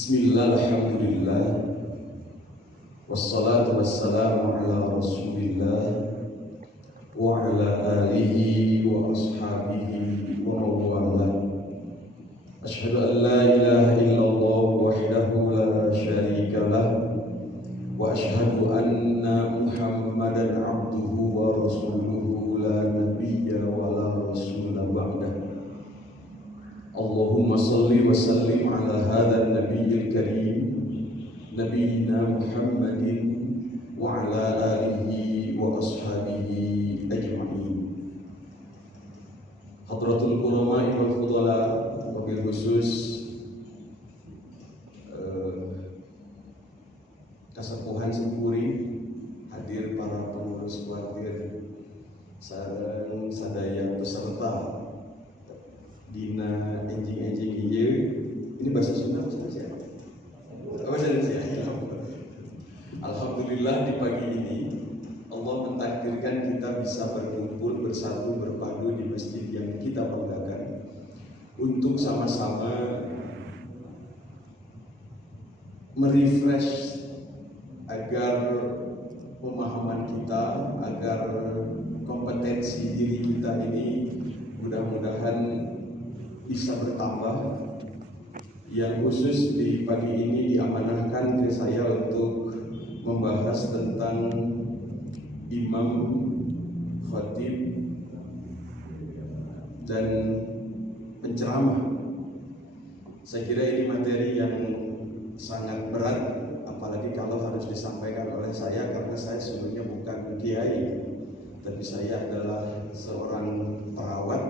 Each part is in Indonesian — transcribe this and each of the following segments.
Bismillah, alhamdulillah, wassalatu wassalamu ala rasulillah wa ala alihi wa ashabihi wa mawala. Ashhadu an la ilaha illallah wahdahu la syarika lah, wa ashhadu anna muhammadan abduhu wa rasuluhu la nabiyya wa la rasula ba'dah. Allahumma salli wa sallim ala hadha nabiyil karim nabiyina Muhammadin wa ala alihi wa ashabihi ajma'in. Hadratul ulama wal fudala, wabil khusus Kasepuhan Sempuri, hadir para pengurus kuartir sareng sadaya peserta dina enjing-enjing ieu. Ini bahasa Sunda bahasa siapa? Bahasa Indonesia. Alhamdulillah di pagi ini Allah mentakdirkan kita bisa berkumpul bersatu berpadu di masjid yang kita banggakan untuk sama-sama merefresh agar pemahaman kita, agar kompetensi diri kita ini mudah-mudahan bisa bertambah. Yang khusus di pagi ini diamanahkan ke saya untuk membahas tentang imam, khatib, dan penceramah. Saya kira ini materi yang sangat berat, apalagi kalau harus disampaikan oleh saya, karena saya sebenarnya bukan kiai, tapi saya adalah seorang perawat,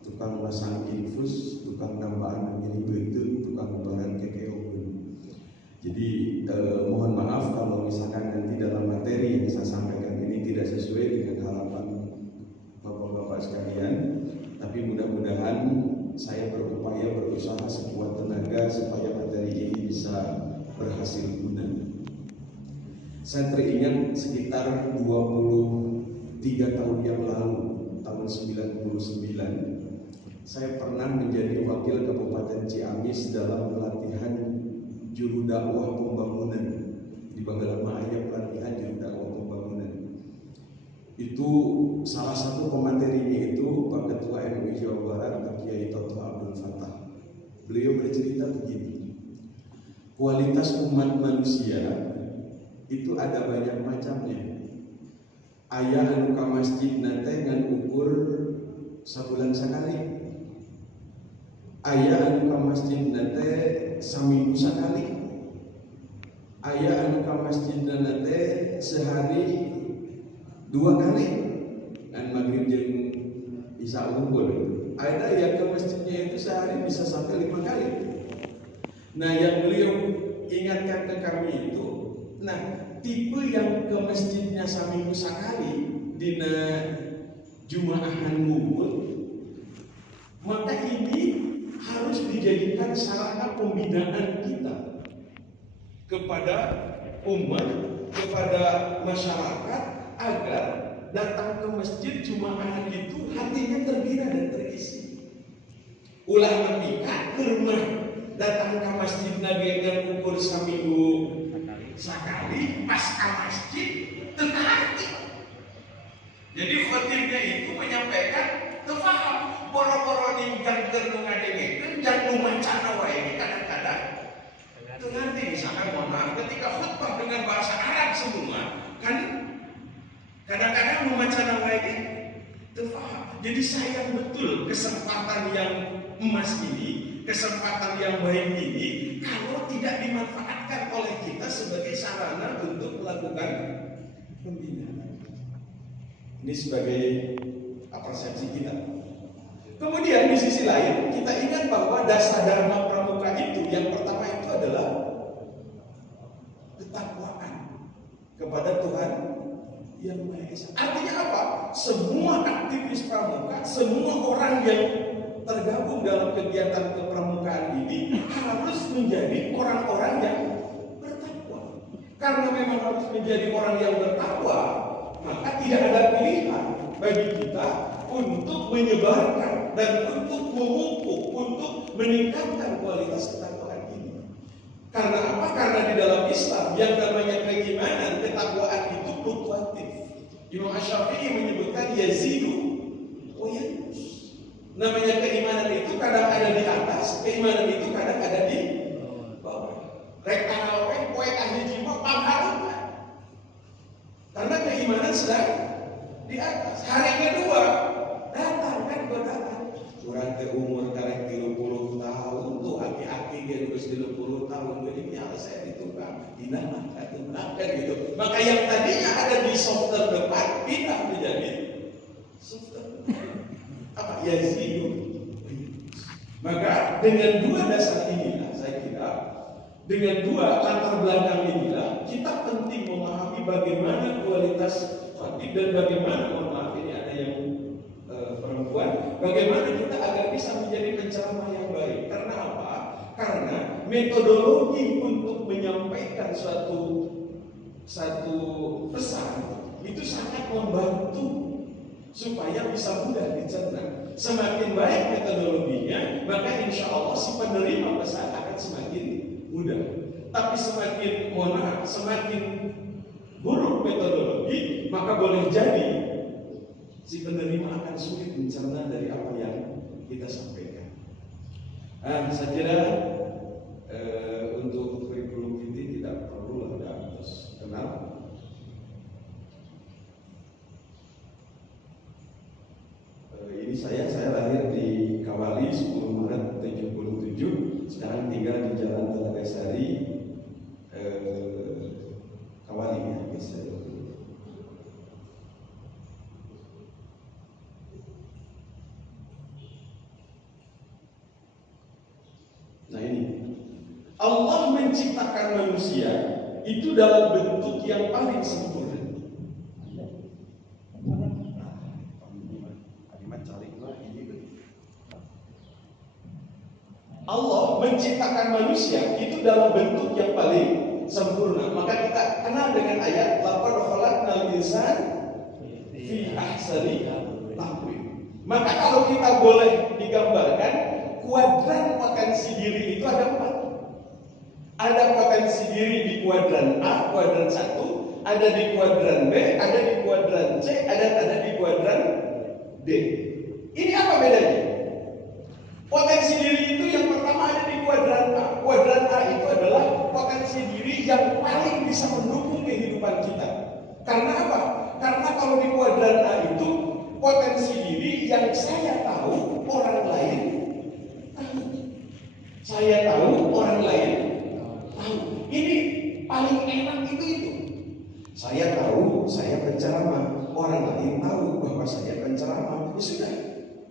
tukang masang infus, tukang nambahan milih bentuk, tukang bahan kekeogun. Jadi mohon maaf kalau misalkan nanti dalam materi yang saya sampaikan ini tidak sesuai dengan harapan bapak-bapak sekalian, tapi mudah-mudahan saya berupaya berusaha sekuat tenaga supaya materi ini bisa berhasil guna. Saya teringat sekitar 23 tahun yang lalu, tahun 99, saya pernah menjadi wakil Kabupaten Ciamis dalam pelatihan juru dakwah pembangunan di Bagalama Ayah, pelatihan juru dakwah pembangunan. Itu salah satu pematerinya itu Pak Ketua MUI Jawa Barat, Pak Kiai Toto Abdul Fattah. Beliau bercerita begini, kualitas umat manusia itu ada banyak macamnya. Aya anu ka masjid nate ngan ukur sabulan sakali. Aya anu ka masjid nate saminggu sakali. Aya anu ka masjid nate sehari 2 kali. Dan maghrib jeung isya unggul. Ada yang ke masjidnya itu sehari bisa sampai 5 kali. Nah, yang beliau ingatkan ke kami itu, nah, tipe yang ke masjidnya saminggu sakali dina jumaahan ngumpul, maka ini harus dijadikan sarana pembinaan kita kepada umat, kepada masyarakat, agar datang ke masjid jumaahan itu hatinya terbina dan terisi. Ulah menikah ke rumah, datang ke masjid nagegan ukur saminggu sakali, pas ke masjid terhati. Jadi khatibnya itu menyampaikan tefaham boro-boro ninjang keur ngadengekeun jang macana wae kadang-kadang terhati. Misalkan mohon maaf ketika khutbah dengan bahasa Arab semua kan kadang-kadang macana wae tefaham. Jadi sayang betul kesempatan yang emas ini, kesempatan yang baik ini kalau tidak dimanfaatkan oleh kita sebagai sarana untuk melakukan pembinaan. Ini sebagai persepsi kita. Kemudian di sisi lain kita ingat bahwa dasar dharma pramuka itu yang pertama itu adalah ketakwaan kepada Tuhan yang Maha Esa. Artinya apa? Semua aktivis pramuka, semua orang yang tergabung dalam kegiatan kepramukaan ini harus menjadi orang-orang yang bertakwa. Karena memang harus menjadi orang yang bertakwa, maka tidak ada pilihan bagi kita untuk menyebarkan dan untuk memupuk, untuk meningkatkan kualitas ketakwaan ini. Karena apa? Karena di dalam Islam yang namanya keimanan, ketakwaan itu fluktuatif. Imam Asy-Syafi'i menyebutkan yazidu wa yanqus. Namanya keimanan itu kadang ada di atas, keimanan itu kadang ada di bawah. Rek tarawih poe ahli jima pangharep. Karena keimanan sedang di atas. Hari kedua datang kan godaan. Kurang ke umur karek 30 tahun tuh aki-aki dia terus 30 tahun jadi nyala saya ditukang dinamah kan gitu. Maka yang tadinya ada di software depan pindah menjadi software apa yazidu. Maka dengan dua dasar inilah saya kira, dengan dua latar belakang inilah kita penting memahami bagaimana kualitas khatib dan bagaimana, mohon maaf ini ada yang perempuan, bagaimana kita agar bisa menjadi penceramah yang baik. Karena apa? Karena metodologi untuk menyampaikan suatu pesan itu sangat membantu supaya bisa mudah dicerna. Semakin baik metodologinya, maka insya Allah si penerima pesan akan semakin mudah. Tapi semakin buruk metodologi, maka boleh jadi si penerima akan sulit mencerna dari apa yang kita sampaikan. Saya kira untuk kurikulum ini tidak perlu ada harus kenal. Ini saya lahir di Kawali 10 Maret 77, sekarang tinggal di Jalan Telaga Sari, Kawali ya, bisa. Nah ini, Allah menciptakan manusia itu dalam bentuk yang paling sempurna. Allah menciptakan manusia itu dalam bentuk yang paling sempurna. Maka kita kenal dengan ayat laqad khalaqnal insana fi ahsani taqwim. Maka kalau kita boleh digambarkan, kuadran potensi diri itu ada 4. Ada potensi diri di kuadran A, kuadran 1, ada di kuadran B, ada di kuadran C, ada di kuadran D. Ini apa bedanya? Potensi diri itu yang pertama ada di kuadran A. Kuadran A itu adalah potensi diri yang paling bisa mendukung kehidupan kita. Karena apa? Karena kalau di kuadran A itu potensi diri yang saya tahu orang lain tahu. Saya tahu orang lain tahu. Ini paling enak itu. Saya tahu saya penceramah, orang lain tahu bahwa saya penceramah. Ya sudah.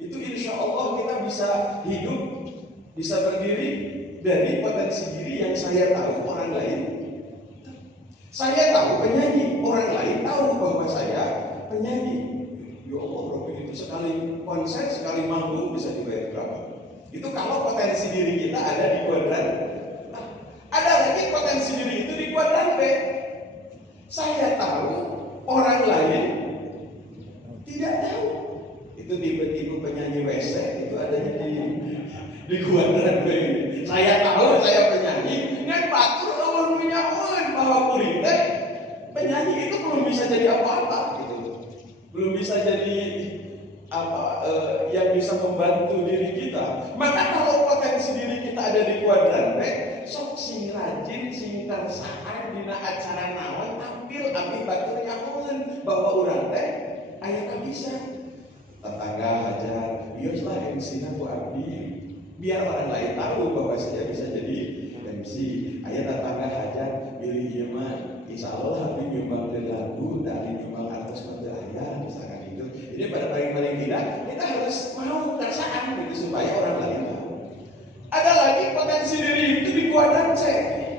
Itu insya Allah kita bisa hidup, bisa berdiri dari potensi diri yang saya tahu orang lain. Saya tahu penyanyi, orang lain tahu bahwa saya penyanyi. Ya Allah, bro, itu sekali konser, sekali manggung bisa dibayar berapa? Itu kalau potensi diri kita ada di kuadran. Nah, ada lagi potensi diri itu di kuadran B. Saya tahu, orang lain tidak tahu. Itu tipe-tipe penyanyi WC itu adanya di kuadran B. Saya tahu saya penyanyi, ngan batur lawan punya bahwa murid penyanyi itu belum bisa jadi apa-apa gitu. Belum bisa jadi apa yang bisa membantu diri kita. Maka kalau potensi diri kita ada di kuadran B, sok sing rajin, sing tersaan dina acara naon tampil abdi batur nyamun bahwa urang teh aya bisa. Tetangga aja, biarlah MC-nya Bu Abdi, biar orang lain tahu bahwa saya bisa jadi MC. Ayah tetangga aja, pilih dia mah, insya Allah Abdi nyumbang dari lagu, dari nyumbang atas menteri ayah, misalkan itu. Jadi pada paling tidak, kita harus mau kerasaan gitu supaya orang lain tahu. Ada lagi potensi diri itu di kuadran C.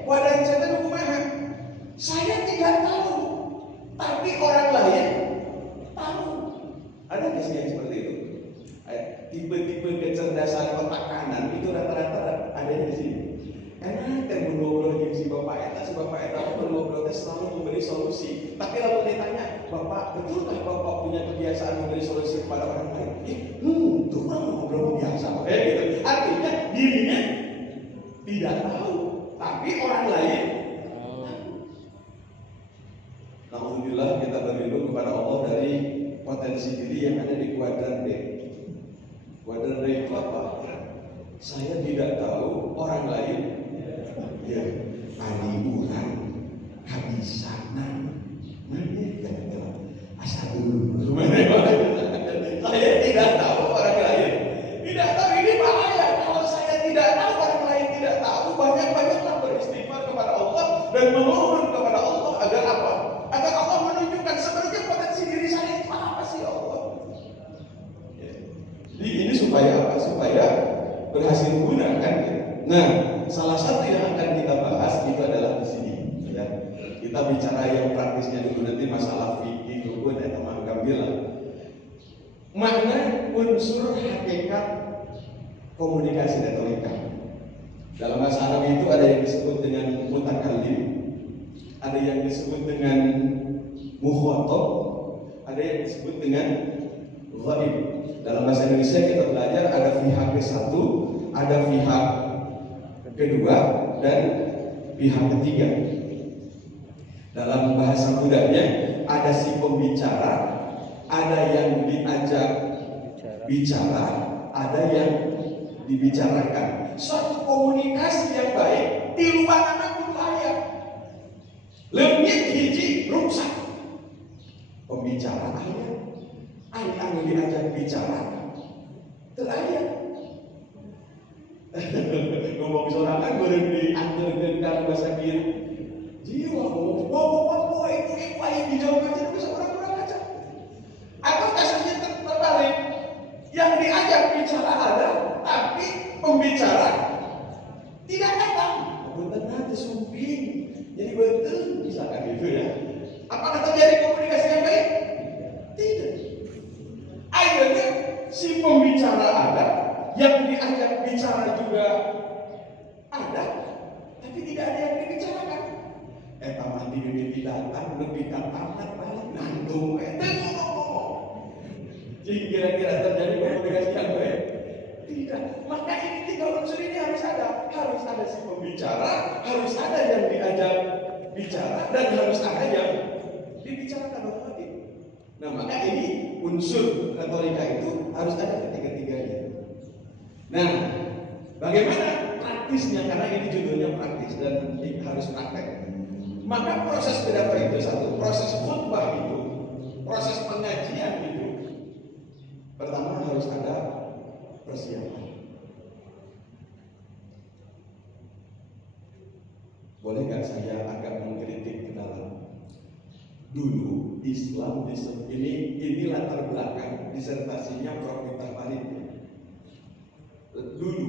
Kuadran C itu kumaha? Saya tidak tahu, tapi orang lain tahu. Ada nggak sih yang seperti itu? Tipe-tipe kecerdasan otak kanan itu rata-rata ada di sini. Enak kan ngobrol dengan si bapak eta ngobrol selalu memberi solusi. Tapi lalu ditanya, bapak betulkah bapak punya kebiasaan memberi solusi kepada orang lain? Tuh kan ngobrol biasa, gitu. Artinya dirinya tidak tahu, tapi orang lain. Alhamdulillah kita berlindung kepada Allah dari potensi diri yang ada di kuadran D. Kuadran D itu apa? Saya tidak tahu, orang lain ya paniuran kabisanan mana asal dulu. Saya tidak tahu, orang lain tidak tahu. Ini bahaya kalau saya tidak tahu, orang lain tidak tahu. Banyak-banyaklah beristighfar kepada Allah dan memohon kepada Allah agar apa? Agar Allah menunjukkan sebenarnya potensi diri saya itu apa sih Allah. Ya. Jadi ini supaya apa? Supaya berhasil guna kan? Nah, salah satu yang akan kita bahas itu adalah di sini. Ya. Kita bicara yang praktisnya dulu, nanti masalah fikih rukun atau manggambil. Makna unsur hakikat komunikasi retorika. Dalam bahasa Arab itu ada yang disebut dengan mutakallim, ada yang disebut dengan mukhatab, ada yang disebut dengan ghaib. Dalam bahasa Indonesia kita belajar ada pihak ke-1, ada pihak kedua, dan pihak ketiga. Dalam bahasa mudanya ada si pembicara, ada yang diajak bicara, ada yang dibicarakan. Suatu komunikasi yang baik di luar anak budaya. Leungit hiji rusak. Pembicara ayat anu diajak bicara teu aya. Ngomong sorangan beureum dianteurkeun ka bahasa kieu. Jiwa ngomong itu aya dijawab aja bisa orang-orang aja. Atau kasusnya terbalik. Yang diajak bicara ada, tapi pembicara tidak datang. Betul nanti sumping. Jadi betul misalkan itu ya. Apakah terjadi komunikasi yang baik? Tidak. Akhirnya si pembicara ada, yang diajak bicara juga ada, tapi tidak ada yang dibicarakan. Eta mandi di datang lebih katakan balik nantung ngomong. Jadi kira-kira terjadi komunikasi yang baik? Tidak. Maka ini tiga unsur ini harus ada. Harus ada si pembicara, harus ada yang diajak bicara, dan harus ada yang dibicarakan oleh lagi. Nah, maka ini unsur retorika itu harus ada ketiga-tiganya. Nah, bagaimana praktisnya? Karena ini judulnya praktis dan harus praktek. Maka proses pidato itu satu, proses khutbah itu, proses pengajian itu, pertama harus ada persiapan. Boleh nggak saya agak mengkritik ke dalam? Dulu Islam ini latar belakang disertasinya Prof. Miftah Farid. Dulu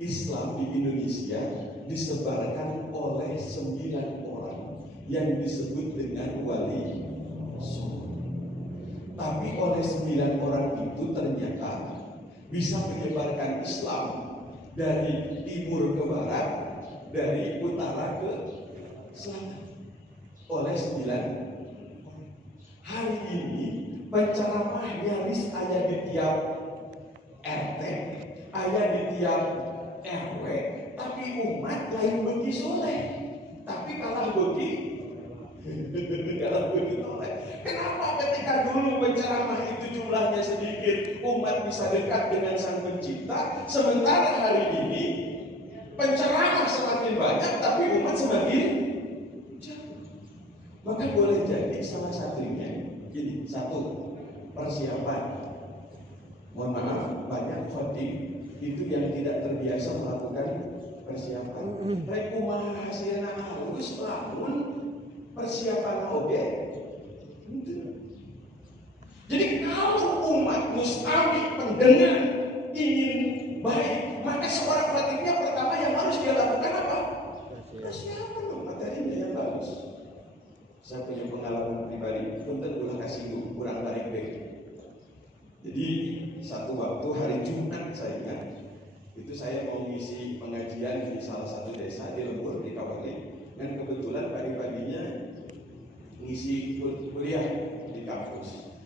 Islam di Indonesia disebarkan oleh 9 orang yang disebut dengan wali songo. Tapi oleh 9 orang itu ternyata bisa menyebarkan Islam dari timur ke barat, dari utara ke selatan oleh 9 orang. Hari ini penceramah nyaris ada di tiap RT, ada di tiap RW, tapi umat lain begi soleh, tapi kalah begi soleh. Kenapa ketika dulu penceramah itu jumlahnya sedikit, umat bisa dekat dengan Sang Pencipta, sementara hari ini penceramah semakin banyak, tapi umat semakin jauh. Maka boleh jadi salah satunya ini, satu, persiapan. Mohon maaf, banyak khotib itu yang tidak terbiasa melakukan persiapan. Rek kumaha hasilna halus lamun persiapan oge. Jadi kalau umat mustami pendengar ingin baik, maka seorang khotibnya pertama yang harus dia lakukan apa? Persiapan dong, materinya yang bagus. Saya punya pengalaman pribadi, punten ulah kasih kurang tarik baik. Jadi satu waktu hari Jumat saya ingat, itu saya mau ngisi pengajian di salah satu desa di Lembur di Kabupaten, dan kebetulan pagi-paginya ngisi kuliah di kampus.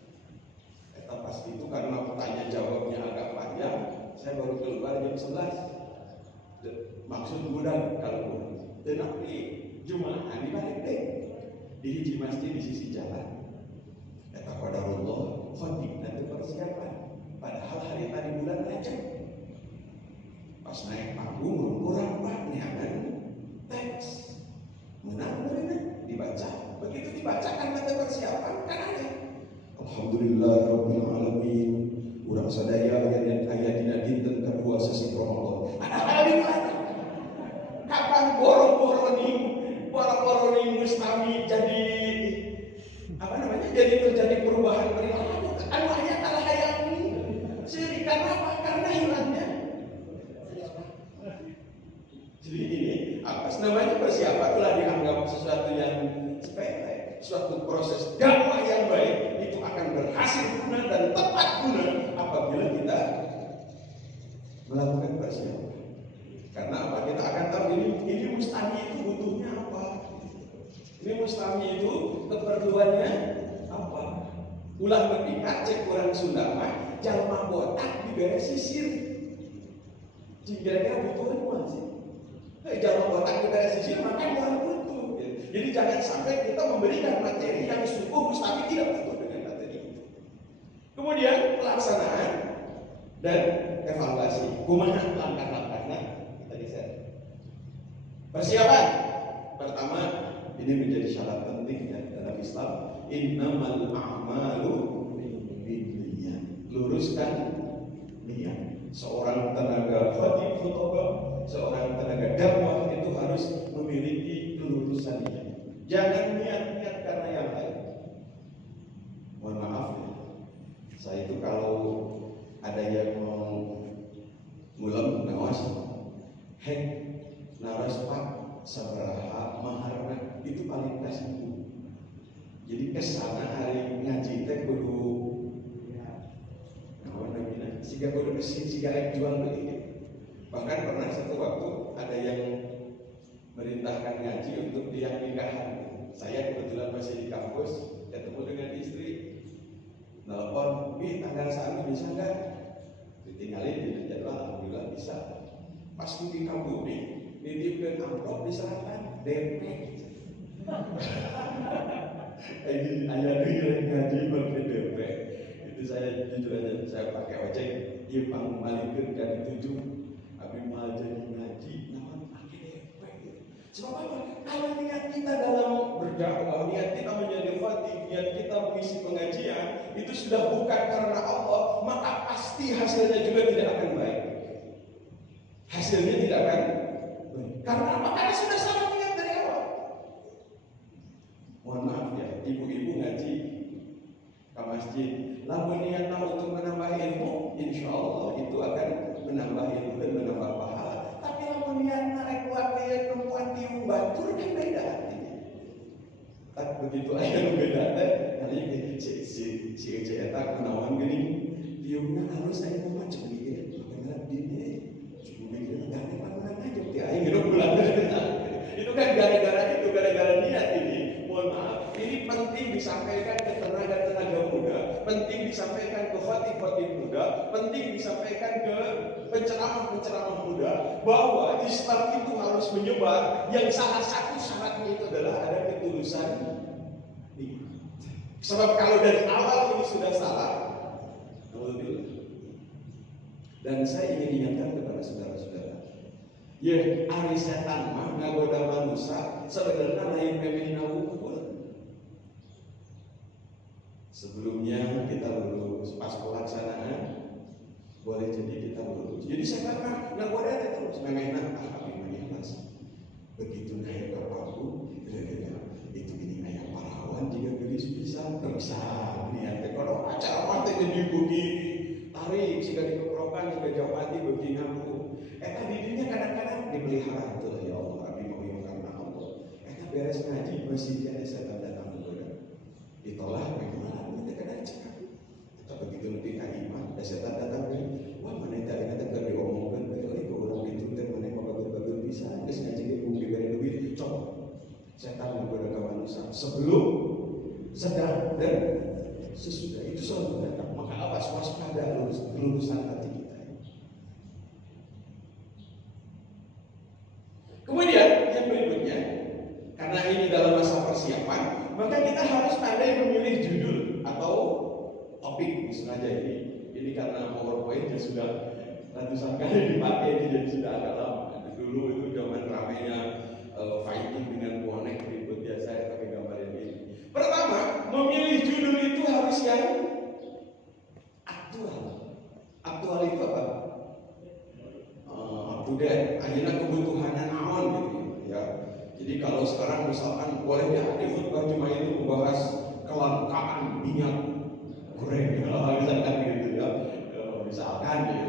Pas itu karena pertanyaan jawabnya agak panjang, saya baru keluar jam 11. maksud budak kalau tetapi Jumat dibalik deh di hiji masjid di sisi jalan. Eta qadarullah khotib dan persiapan. Padahal hari tadi bulan Rajab. Pas naik panggung kurang pak niangan teks menang dibaca. Begitu dibacakan kata persiapan kan ada. Alhamdulillah rabbil alamin. Urang sadaya aya dina dinten kedua sesi Ramadan. Ada hari mana? Kapan boro-boro nih mustami jadi apa namanya? Jadi terjadi perubahan perilaku. Anu aya tara hayang siri karena apa? Karena hilangnya. Jadi ini apa namanya persiapan telah dianggap sesuatu yang sepele, suatu proses dakwah yang baik itu akan berhasil guna dan tepat guna apabila kita melakukan persiapan. Karena apa? Kita akan tahu ini mustami itu butuhnya apa? Ini mustami itu keperluannya apa? Ulah berpikir cek orang Sunda mah jalma botak diberi sisir. Kira-kira butuhnya apa sih? Jalma botak diberi sisir maka orang butuh. Jadi jangan sampai kita memberikan materi yang sungguh mustami tidak butuh dengan materi itu. Kemudian pelaksanaan dan evaluasi. Kumaha langkah-langkahnya kita share. Persiapan pertama ini menjadi syarat penting ya dalam Islam. Innamal a'malu binniyat. Luruskan niat. Seorang tenaga khatib khutbah, seorang tenaga dakwah itu harus memiliki kelurusan niat. Jangan niat-niat karena yang lain. Mohon maaf ya. Saya itu kalau ada yang mau mulam ngawas hek naras pak sabaraha maharna itu paling kasih. Jadi kesana hari ngaji teh kudu naon namanya siga kudu mesin siga jual beli. Bahkan pernah satu waktu ada yang merintahkan ngaji untuk dia nikahan. Saya kebetulan masih di kampus ketemu dengan istri. Nelpon, tanggal saat bisa nggak? Ditinggalin di jadwal, alhamdulillah bisa. Pas di kampung nih, nitipkan amplop diserahkan DP. Ini ayah duit ngaji pakai DP. Itu saya jujur aja, saya pakai ojek, pang balikin kan 7. Abi mau jadi ngaji, namun pakai DP. Sebab apa? Kalau niat kita dalam berdakwah, niat kita menjadi khatib, niat kita mengisi pengajian, itu sudah bukan karena Allah, maka pasti hasilnya juga tidak akan baik. Hasilnya tidak akan baik. Karena apa? Karena sudah salah niat dari awal. Mohon maaf ya, ibu-ibu ngaji ke masjid, lamun niatnya untuk menambah ilmu, insya Allah itu akan menambah ilmu dan menambah pahala. Tapi lamun niatnya rekuat dia perempuan tiung batur kan beda artinya. Tak begitu aja beda teh. Kali si eta kenawan gini, tiungnya halus saya mau macam ini, benar ini, cuma mikir ganti mana aja, dia aing hidup bulan. Itu kan gara-gara niat ini. Mohon maaf, ini penting disampaikan ke tenaga muda, penting disampaikan ke khatib muda, penting disampaikan ke penceramah muda bahwa Islam itu harus menyebar. Yang salah satu syaratnya itu adalah ada ketulusan niat. Sebab kalau dari awal ini sudah salah, dan saya ingin ingatkan kepada saudara-saudara, ya ari setan mah ngagoda manusia sebenarnya lain memeh nawukul. Sebelumnya kita lulus pas pelaksanaan, boleh jadi kita lulus. Jadi setan mah ngagoda terus memehna kami ikhlas. Begitu naik ke panggung, itu ini ayam pahlawan jika gelis bisa niat kalau acara mati jadi budi tarik jika dikeprokan jika jauh mati bagi ngaku. Eta didinya kadang-kadang dipelihara itu ya Allah, kami mau karena Allah. Eta beres ngaji masih ada setan datang kepada ditolak bagaimana kita kadang cekak. Eta begitu lebih iman, ada setan datang ke wah mana tadi nanti kalau diomongkan itu orang itu teh mana bagus bisa geus ngaji ge bung diberi duit coba. Setan menggoda manusia sebelum sedang dan sesudah itu selalu datang. Maka awas waspada kelulusan hati kita. persiapan, maka kita harus pandai memilih judul atau topik. Sengaja ini karena PowerPoint sudah ratusan kali dipakai, jadi sudah agak lama. Dulu itu zaman ramainya fighting dengan bonek berikutnya saya pakai gambar yang ini. Pertama, memilih judul itu harus yang aktual. Aktual itu apa? Up to date. Akhirnya kebutuhannya naon gitu ya. Jadi kalau sekarang misalkan boleh ya di khutbah cuma itu membahas kelangkaan minyak goreng, misalkan gitu ya. Misalkan ya.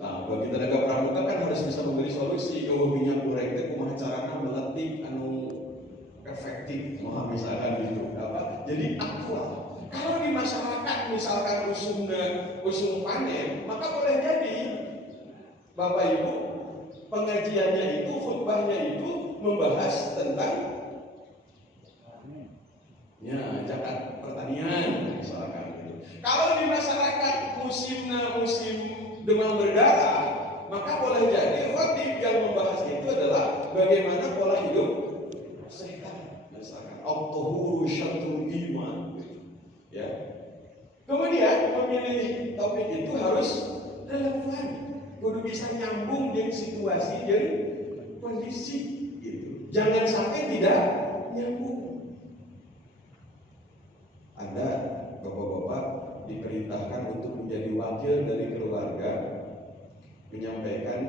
Nah, bagi tenaga pramuka kan harus bisa memberi solusi ke minyak goreng itu kumaha carana meletik anu efektif, misalkan gitu apa. Jadi aktual. Kalau di masyarakat misalkan usung panen, maka boleh jadi Bapak Ibu pengajiannya itu, khutbahnya itu membahas tentang zakat pertanian misalkan gitu. Kalau di masyarakat musim demam berdarah, maka boleh jadi khotib yang membahas itu adalah bagaimana pola hidup sehat, misalkan at-tahuru syatrul iman, ya. Kemudian memilih topik itu harus relevan, kudu bisa nyambung dengan situasi dan kondisi gitu. Jangan sampai tidak nyambung. Anda bapak-bapak diperintahkan untuk menjadi wakil dari keluarga, menyampaikan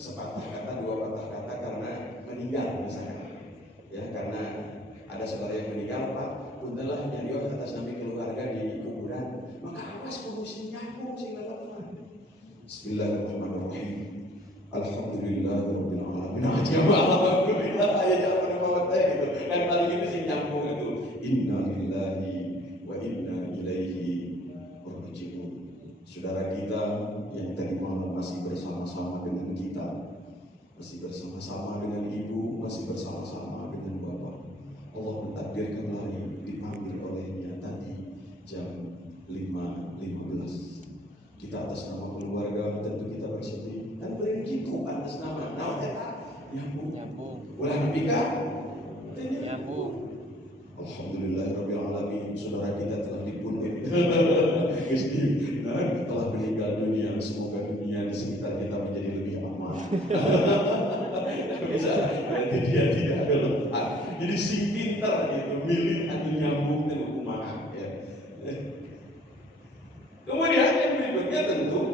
sepatah kata, dua patah kata karena meninggal misalkan, ya, karena ada saudara yang meninggal, Pak, puntenlah nyarios atas nama keluarga di kuburan, maka awas kudu nyambung sing teman. Bismillahirrahmanirrahim. Alhamdulillahirabbil alamin. Alhamdulillah aya jawaban apa gitu. Kan paling itu sing nyambung itu. Inna lillahi wa inna ilaihi raji'un. Saudara kita yang tadi malam masih bersama-sama dengan kita, masih bersama-sama dengan ibu, masih bersama-sama dengan bapak. Allah mentakdirkan lagi dipanggil olehnya tadi jam 5.15. Kita atas nama keluarga tentu kita bersedih dan beri gitu atas nama nyambung. Boleh dipikir? Nyambung. Alhamdulillahirabbil alamin. Saudara kita telah dibunuh dan telah meninggal dunia. Semoga dunia di sekitar kita menjadi lebih aman. Bisa nanti dia tidak ada lepas. Jadi si pintar itu milih anu nyambung dan kumaha ya. Kemudian yang berikutnya tentu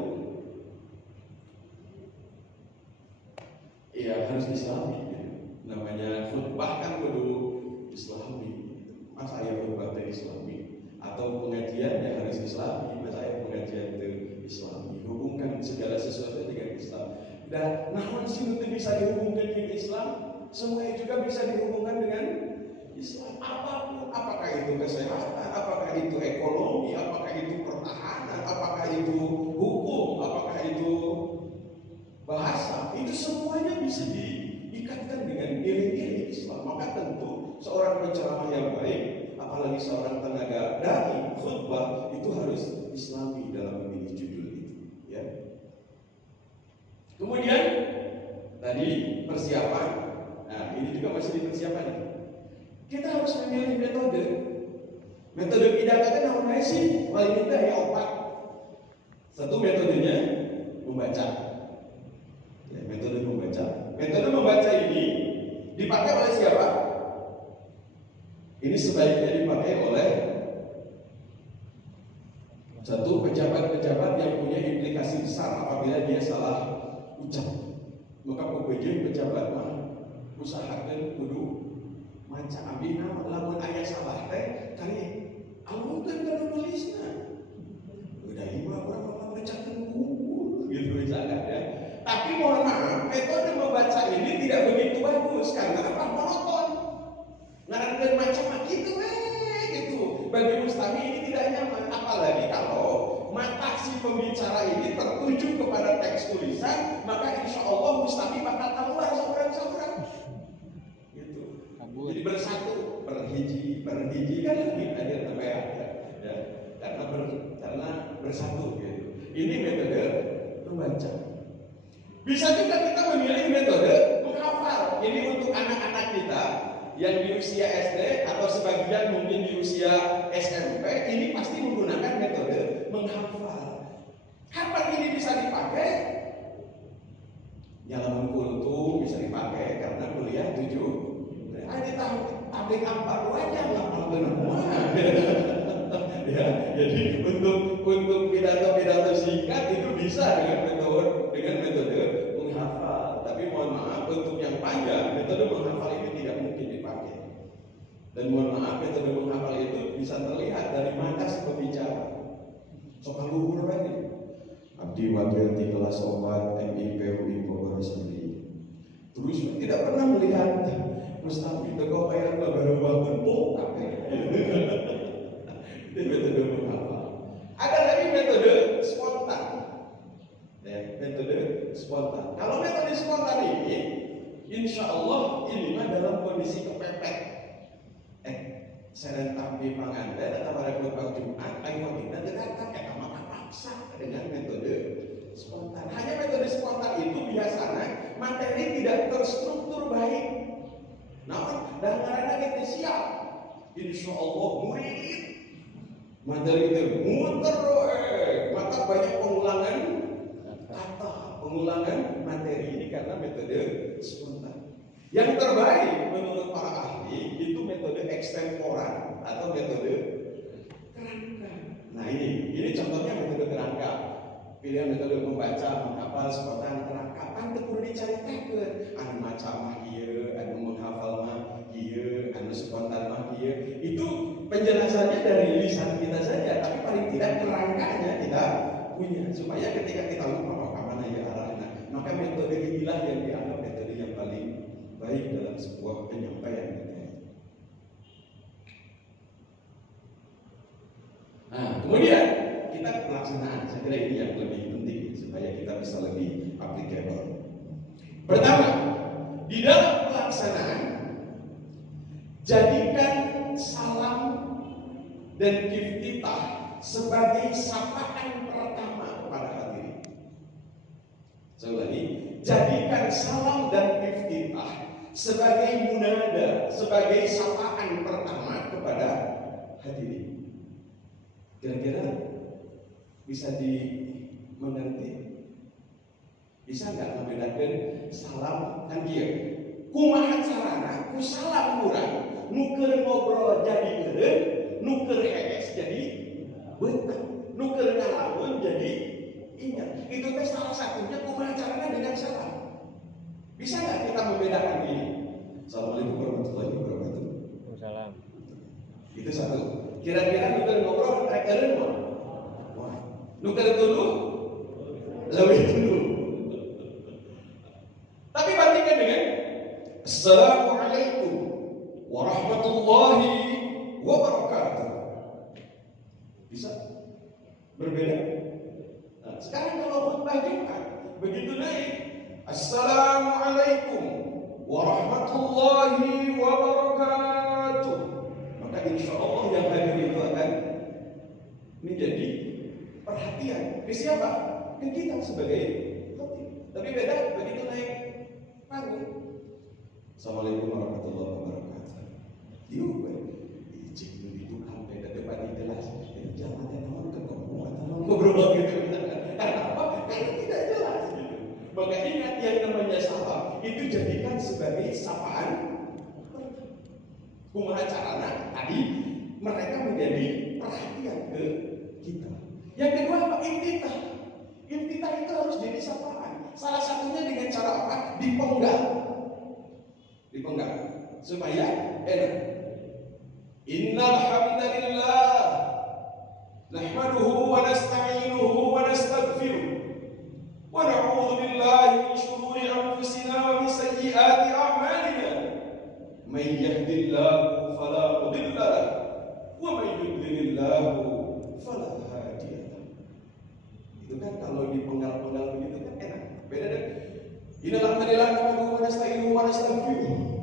ya harus islami ya. Namanya khutbah kan kudu islami. Mas saya khutbah teh islami atau pengajian ya harus islami. Mas saya pengajian itu islami. Hubungkan segala sesuatu dengan Islam. Dan namun sih itu bisa dihubungkan dengan Islam, semuanya juga bisa dihubungkan dengan Islam. Apapun, apakah itu kesehatan, apakah itu ekonomi, apakah itu pertahanan, apakah itu hukum, apakah itu bahasa, itu semuanya bisa diikatkan dengan nilai-nilai Islam. Maka tentu seorang penceramah yang baik, apalagi seorang tenaga dai khutbah itu harus Islami dalam memilih judul itu, ya. Kemudian tadi persiapan, nah ini juga masih di persiapan. Kita harus memilih metode. Metode pidato itu namanya sih paling mudah ya opat. Satu metodenya membaca. Ya, metode membaca. Metode membaca ini dipakai oleh siapa? Ini sebaiknya dipakai oleh satu pejabat-pejabat yang punya implikasi besar apabila dia salah ucap. Maka pokoknya pejabat mah usahakan kudu maca abdi lamun aya salah teh kali alungkeun kana nulisna. Udah mah urang bacakeun buku gitu misalkan ya. Tapi mohon maaf, metode membaca ini tidak begitu bagus karena apa? Monoton. Ngarankeun maca mah kitu gitu. Bagi mustami ini tidak nyaman, apalagi kalau mata si pembicara ini tertuju kepada teks tulisan, maka insya Allah mustami bakal keluar seorang-seorang. Gitu. Jadi bersatu, berhiji kan lebih ada namanya ya. Karena bersatu gitu. Ini metode membaca. Bisa juga kita memilih metode menghafal. Ini untuk anak-anak kita usia SD atau sebagian mungkin di usia SMP, ini pasti menggunakan metode menghafal. Kapan ini bisa dipakai? Ya lamun kultum bisa dipakai karena kuliah 7. Ada tablik apa aja ngapal benar. Ya, jadi untuk pidato singkat itu bisa dengan metode menghafal. Tapi mohon maaf, untuk yang panjang metode menghafal ini tidak mungkin dipakai. Dan mohon maaf, metode menghafal itu bisa terlihat dari mata si pembicara. Soal luhur lagi. Abdi wakil di kelas 4 MIP UI Bogor sendiri. Terus tidak pernah melihat Mustafi teko kayak baru bangun tapi itu metode menghafal. Ada lagi metode spontan. Ya, metode spontan. Kalau metode spontan ini, insya Allah ini mah dalam kondisi kepepet. Serentak di panganten atau pada khutbah Jumat, ayo kita dekatkan maka paksa dengan metode spontan. Hanya metode spontan itu biasanya materi tidak terstruktur baik. Namun dangaranna kita siap, insya Allah murid materi itu muter, maka banyak pengulangan kata, pengulangan materi ini karena metode spontan. Yang terbaik menurut para ahli itu metode ekstemporan atau metode kerangka. Nah ini contohnya metode kerangka. Pilihan metode membaca, menghafal, spontan, kerangka. Kan kudu dicaritakeun. Anu maca mah ieu, anu menghafal mah ieu, anu spontan mah ieu. Itu penjelasannya dari lisan kita saja, tapi paling tidak kerangkanya kita punya supaya ketika kita lupa kemana ya arahnya, maka metode inilah yang dianggap metode yang paling baik dalam sebuah penyampaian materi. Nah, kemudian kita pelaksanaan, saya kira ini yang lebih penting supaya kita bisa lebih applicable. Pertama, di dalam pelaksanaan jadikan salam dan iftitah sebagai sapaan pertama kepada hadirin. Sekali lagi, jadikan salam dan iftitah sebagai munada, sebagai sapaan pertama kepada hadirin. Kira-kira bisa dimengerti? Bisa nggak membedakan salam kan dia? Kumaha carana ku salam urang nuker ngobrol jadi eureun, nuker hees jadi betah, nuker ngalamun jadi ingat. Itu teh salah satunya kumaha carana dengan salam. Bisa nggak kita membedakan ini? Assalamualaikum warahmatullahi wabarakatuh. Waalaikumsalam. Itu satu. Kira-kira nuker ngobrol rek eureun mah? Wah, nuker dulu lebih dulu. Tapi bandingkan dengan Assalamualaikum warahmatullahi wabarakatuh. Bisa berbeda. Nah, sekarang kalau khutbah Jumat begitu naik Assalamualaikum warahmatullahi wabarakatuh, maka insya Allah yang hadir itu akan menjadi perhatian ke siapa? Ke kita sebagai khatib. Tapi beda begitu naik panggung. Assalamualaikum warahmatullahi wabarakatuh. Yuk, izin itu sampai ke depan di kelas. Jangan teman ketemu atau ngobrol gitu. Karena apa? Karena tidak jelas. Gitu. Maka ingat yang namanya salam itu jadikan sebagai sapaan. Kumaha carana tadi mereka menjadi perhatian ke kita. Yang kedua apa? Iftitah. Iftitah itu harus jadi sapaan. Salah satunya dengan cara apa? Dipenggal. Dipenggal supaya enak. Innal hamdalillah nahmaduhu wa nasta'inuhu wa nastaghfiruh wa na'udzu billahi min shururi anfusina wa min sayyiati a'malina. May yahdihillahu fala mudilla lahu wa may yudlilillahu fala hadiya lahu. Itu kan kalau dipenggal-penggal begitu kan enak. Beda deh. Innal hamdalillah nahmaduhu wa nasta'inuhu wa nastaghfiruh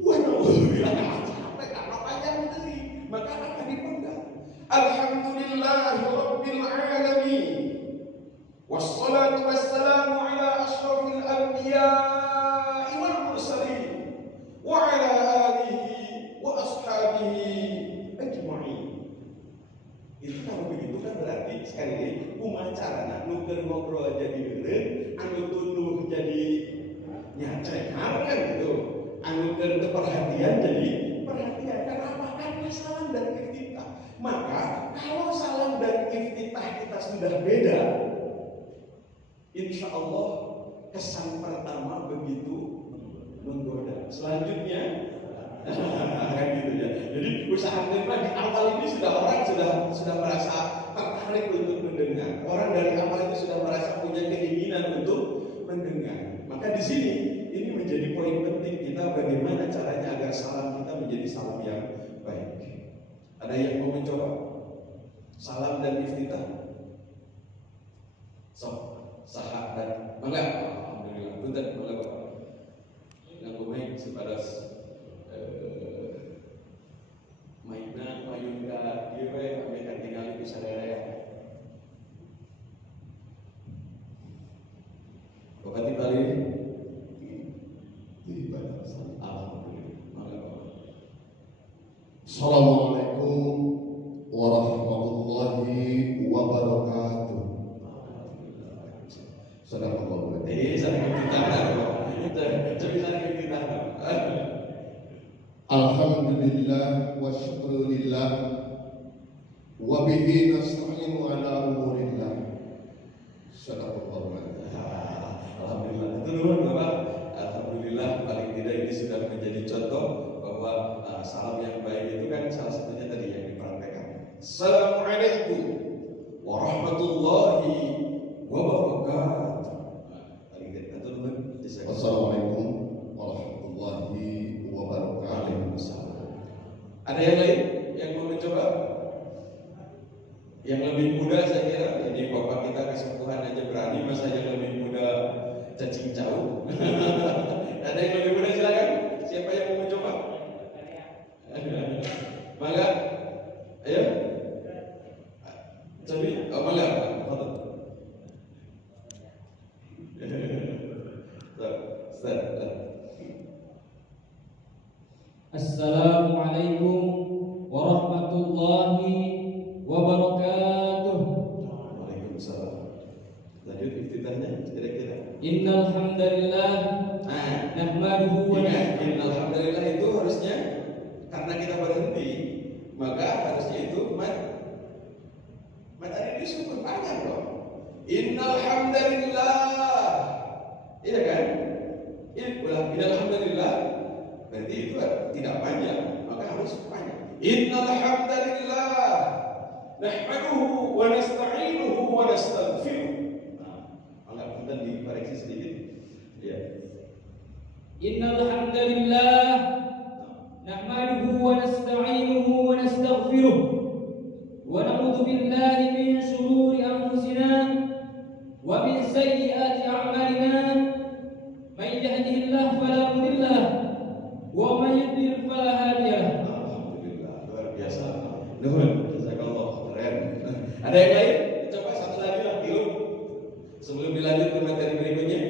wa na'udzu billahi sampai kalau panjang tadi maka akan dipenggal. Alhamdulillahi rabbil alamin. Wassalatu wassalamu ala asyrafil anbiya'i wal mursalin wa ala alihi Itu kalau begitu kan berarti sekali lagi umacarana nuker ngobrol jadi eureun, anu tuduh jadi nyacengar kan gitu. Anu keur perhatian jadi perhatian. Kenapa? Karena salam dan iftitah. Maka kalau salam dan iftitah kita sudah beda, insya Allah kesan pertama begitu menggoda. Selanjutnya kan gitu ya. Jadi usaha terima di awal ini orang sudah merasa tertarik untuk mendengar. Orang dari awal itu sudah merasa punya keinginan untuk mendengar. Maka di sini ini menjadi poin penting kita bagaimana caranya agar salam kita menjadi salam yang baik. Ada yang mau mencoba salam dan iftitah? Sahabat, mangga. Alhamdulillah. Punten, mangga Bapak. Yang kumain sepadas Maina, Mayunda, ieu bae akan tinggal di sadaya. Bapak Tibali. Assalamualaikum warahmatullahi wabarakatuh. Sadaqallahu Alhamdulillah wa syukrulillah wa bihi nasta'inu ala umurillah. Sadaqallahu Alhamdulillah. Itu dulu Bapak. Alhamdulillah paling tidak ini sudah menjadi contoh bahwa salam yang baik itu kan salah satunya tadi yang dipraktekkan. Assalamualaikum warahmatullahi wabarakatuh. Paling tidak itu dulu. Assalamualaikum warahmatullahi wabarakatuh. Ada yang lain yang mau mencoba? Yang lebih muda saya kira, ini Bapak kita kesepuhan aja berani, masa yang lebih muda cacing jauh. Ada yang lebih muda silakan. Siapa yang mau mencoba? Mangga. Ayo. Cobi, mangga. Assalamualaikum warahmatullahi wabarakatuh. Waalaikumsalam. Lanjut iftitahnya kira-kira. Innal hamdalillah nahmaduhu wa Innal hamdalillah itu harusnya karena kita berhenti, maka harusnya itu mat ada di syukur panjang dong. Innal hamdalillah. Iya kan? Innal hamdalillah berarti itu tidak panjang, maka harus panjang. Innal hamdalillah nahmaduhu wa nasta'inuhu wa nastaghfiruh. Maka kita dikoreksi sedikit. Ya. Innal hamdalillah nahmaduhu wa nasta'inuhu wa nastaghfiruh wa na'udzu billahi min shururi anfusina wa min sayyiati a'malina. May yahdihillahu fala mudilla lahu wa may yudlil fala hadiya lahu. Alhamdulillah, luar biasa. Nuhun, jazakallah keren. Ada yang lain? Coba satu lagi lah, yuk. Sebelum dilanjut ke materi berikutnya.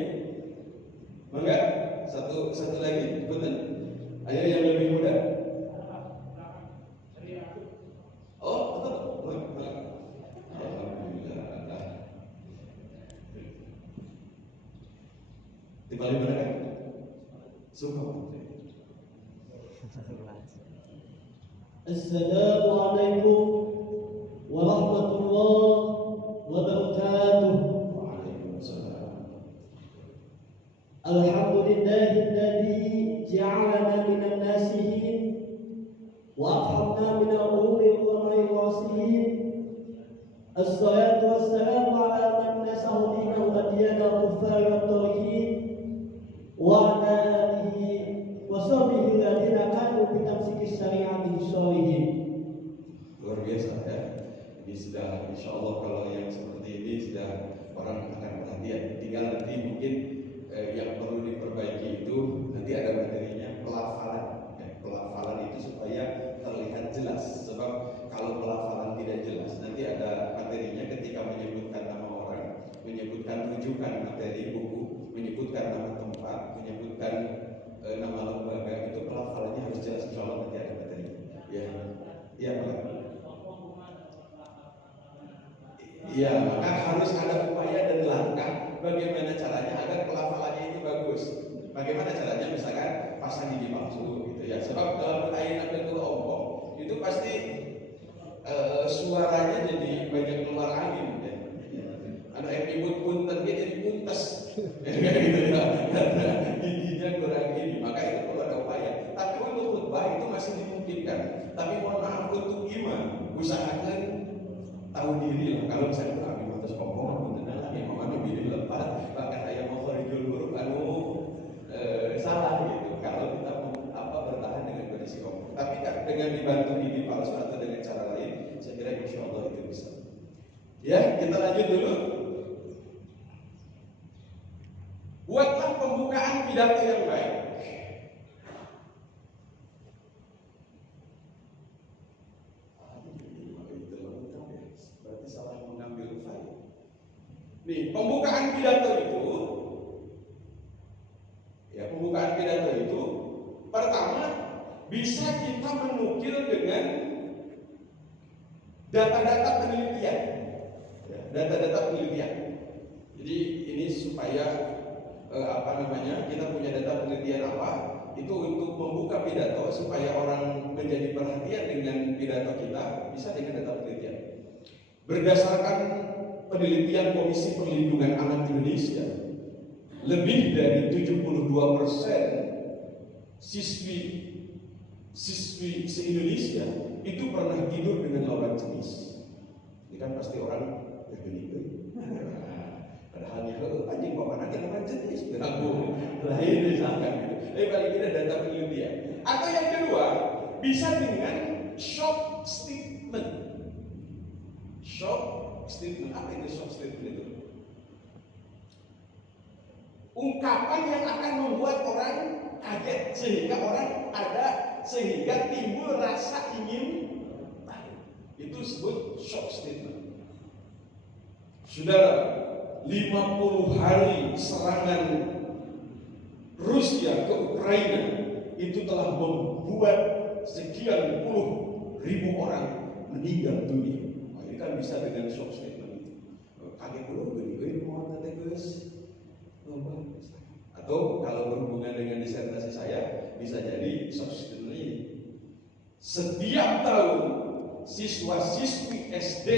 Mangga, satu lagi, punten. Ayo yang lebih muda. Oh, betul. Alhamdulillah. Di paling mana kan? Suka. Assalamualaikum warahmatullahi wabarakatuh. Waalaikumsalam. Alhamdulillahilladzi ja'alana minan nasihin wa afhamna min al-umuri wa al-wasihin. Assalatu wassalamu ala man nasahu dinahu adiyana kuffar wa tarihin wa ala alihi wa sahbihi alladhina kanu bi tamsiki syari'ati syarihin. Luar biasa ya. Ini sudah insya Allah kalau yang seperti ini sudah orang akan perhatian. Tinggal nanti mungkin yang perlu diperbaiki itu nanti ada materinya pelafalan. Pelafalan itu supaya terlihat jelas. Sebab kalau pelafalan tidak jelas nanti ada materinya ketika menyebutkan nama orang, menyebutkan rujukan materi buku, menyebutkan nama tempat, menyebutkan nama lembaga, itu pelafalannya harus jelas. Insya Allah nanti ada materinya. Ya, ya Pak. Ya, maka harus ada upaya dan langkah bagaimana caranya agar pelafalannya itu bagus. Bagaimana caranya, misalkan pasang gigi palsu gitu ya. Sebab kalau ayeuna betul ompong itu pasti suaranya jadi banyak keluar angin ya. Ada epibut punten dia jadi puntes. Gitu ya. Karena giginya kurang ini, maka itu perlu ada upaya. Tapi untuk khutbah itu masih dimungkinkan. Tapi mohon maaf untuk imam, usahakan tahu diri lah. Kalau misalnya kami atas ngomong punten lagi mau pilih lepas, bahkan ayam mau koridor huruf salah gitu. Kalau kita bertahan dengan kondisi ngomong. Tapi dengan dibantu gigi palsu atau dengan cara lain, saya kira insya Allah itu bisa. Ya, kita lanjut dulu. Buatlah pembukaan pidato yang baik. Berarti salah mengambil file. Nih, pembukaan pidato itu, ya pembukaan pidato itu, pertama bisa kita menukil dengan data-data penelitian, ya, data-data penelitian. Jadi ini supaya kita punya data penelitian itu untuk membuka pidato supaya orang menjadi perhatian dengan pidato kita bisa dengan data penelitian. Berdasarkan penelitian Komisi Perlindungan Anak Indonesia, lebih dari 72% siswi se-Indonesia itu pernah tidur dengan lawan jenis. Ini kan pasti orang begini. Padahal anjing bawa anak yang lawan jenis, beragu lain misalkan gitu. Tapi paling tidak data penelitian. Atau yang kedua, bisa dengan short statement. Short statement, apa itu short statement itu? Ungkapan yang akan membuat orang kaget sehingga timbul rasa ingin tahu. Itu disebut short statement. Saudara, 50 hari serangan Rusia ke Ukraina itu telah membuat sekian puluh ribu orang meninggal dunia. Nah, ini kan bisa dengan short statement. Kaget dulu, gini mau nanti guys. Atau kalau berhubungan dengan disertasi saya, bisa jadi short statement ini. Setiap tahun siswa-siswi SD